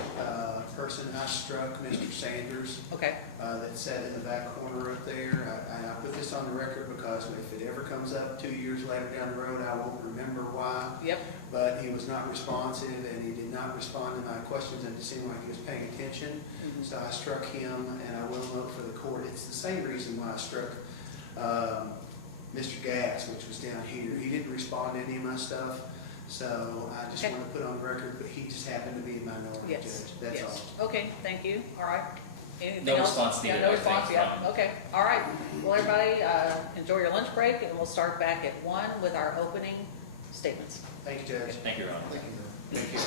person, I struck Mr. Sanders Okay, that sat in the back corner up there. And I put this on the record because if it ever comes up 2 years later down the road, I won't remember why. yep, But he was not responsive, and he did not respond to my questions, and it seemed like he was paying attention. Mhm. So I struck him, and I will note for the court, it's the same reason why I struck Mr. Gass, which was down here. He didn't respond to any of my stuff, so I just Okay. want to put on the record, but he just happened to be a minority yes, judge, that's yes. all. Okay, thank you, all right. Anything No else? response Yeah, needed, no I think, response, yeah, from- okay, all right. Well, everybody, enjoy your lunch break, and we'll start back at 1 with our opening statements. Thank you, Judge. Thank you, Your Honor. Thank you.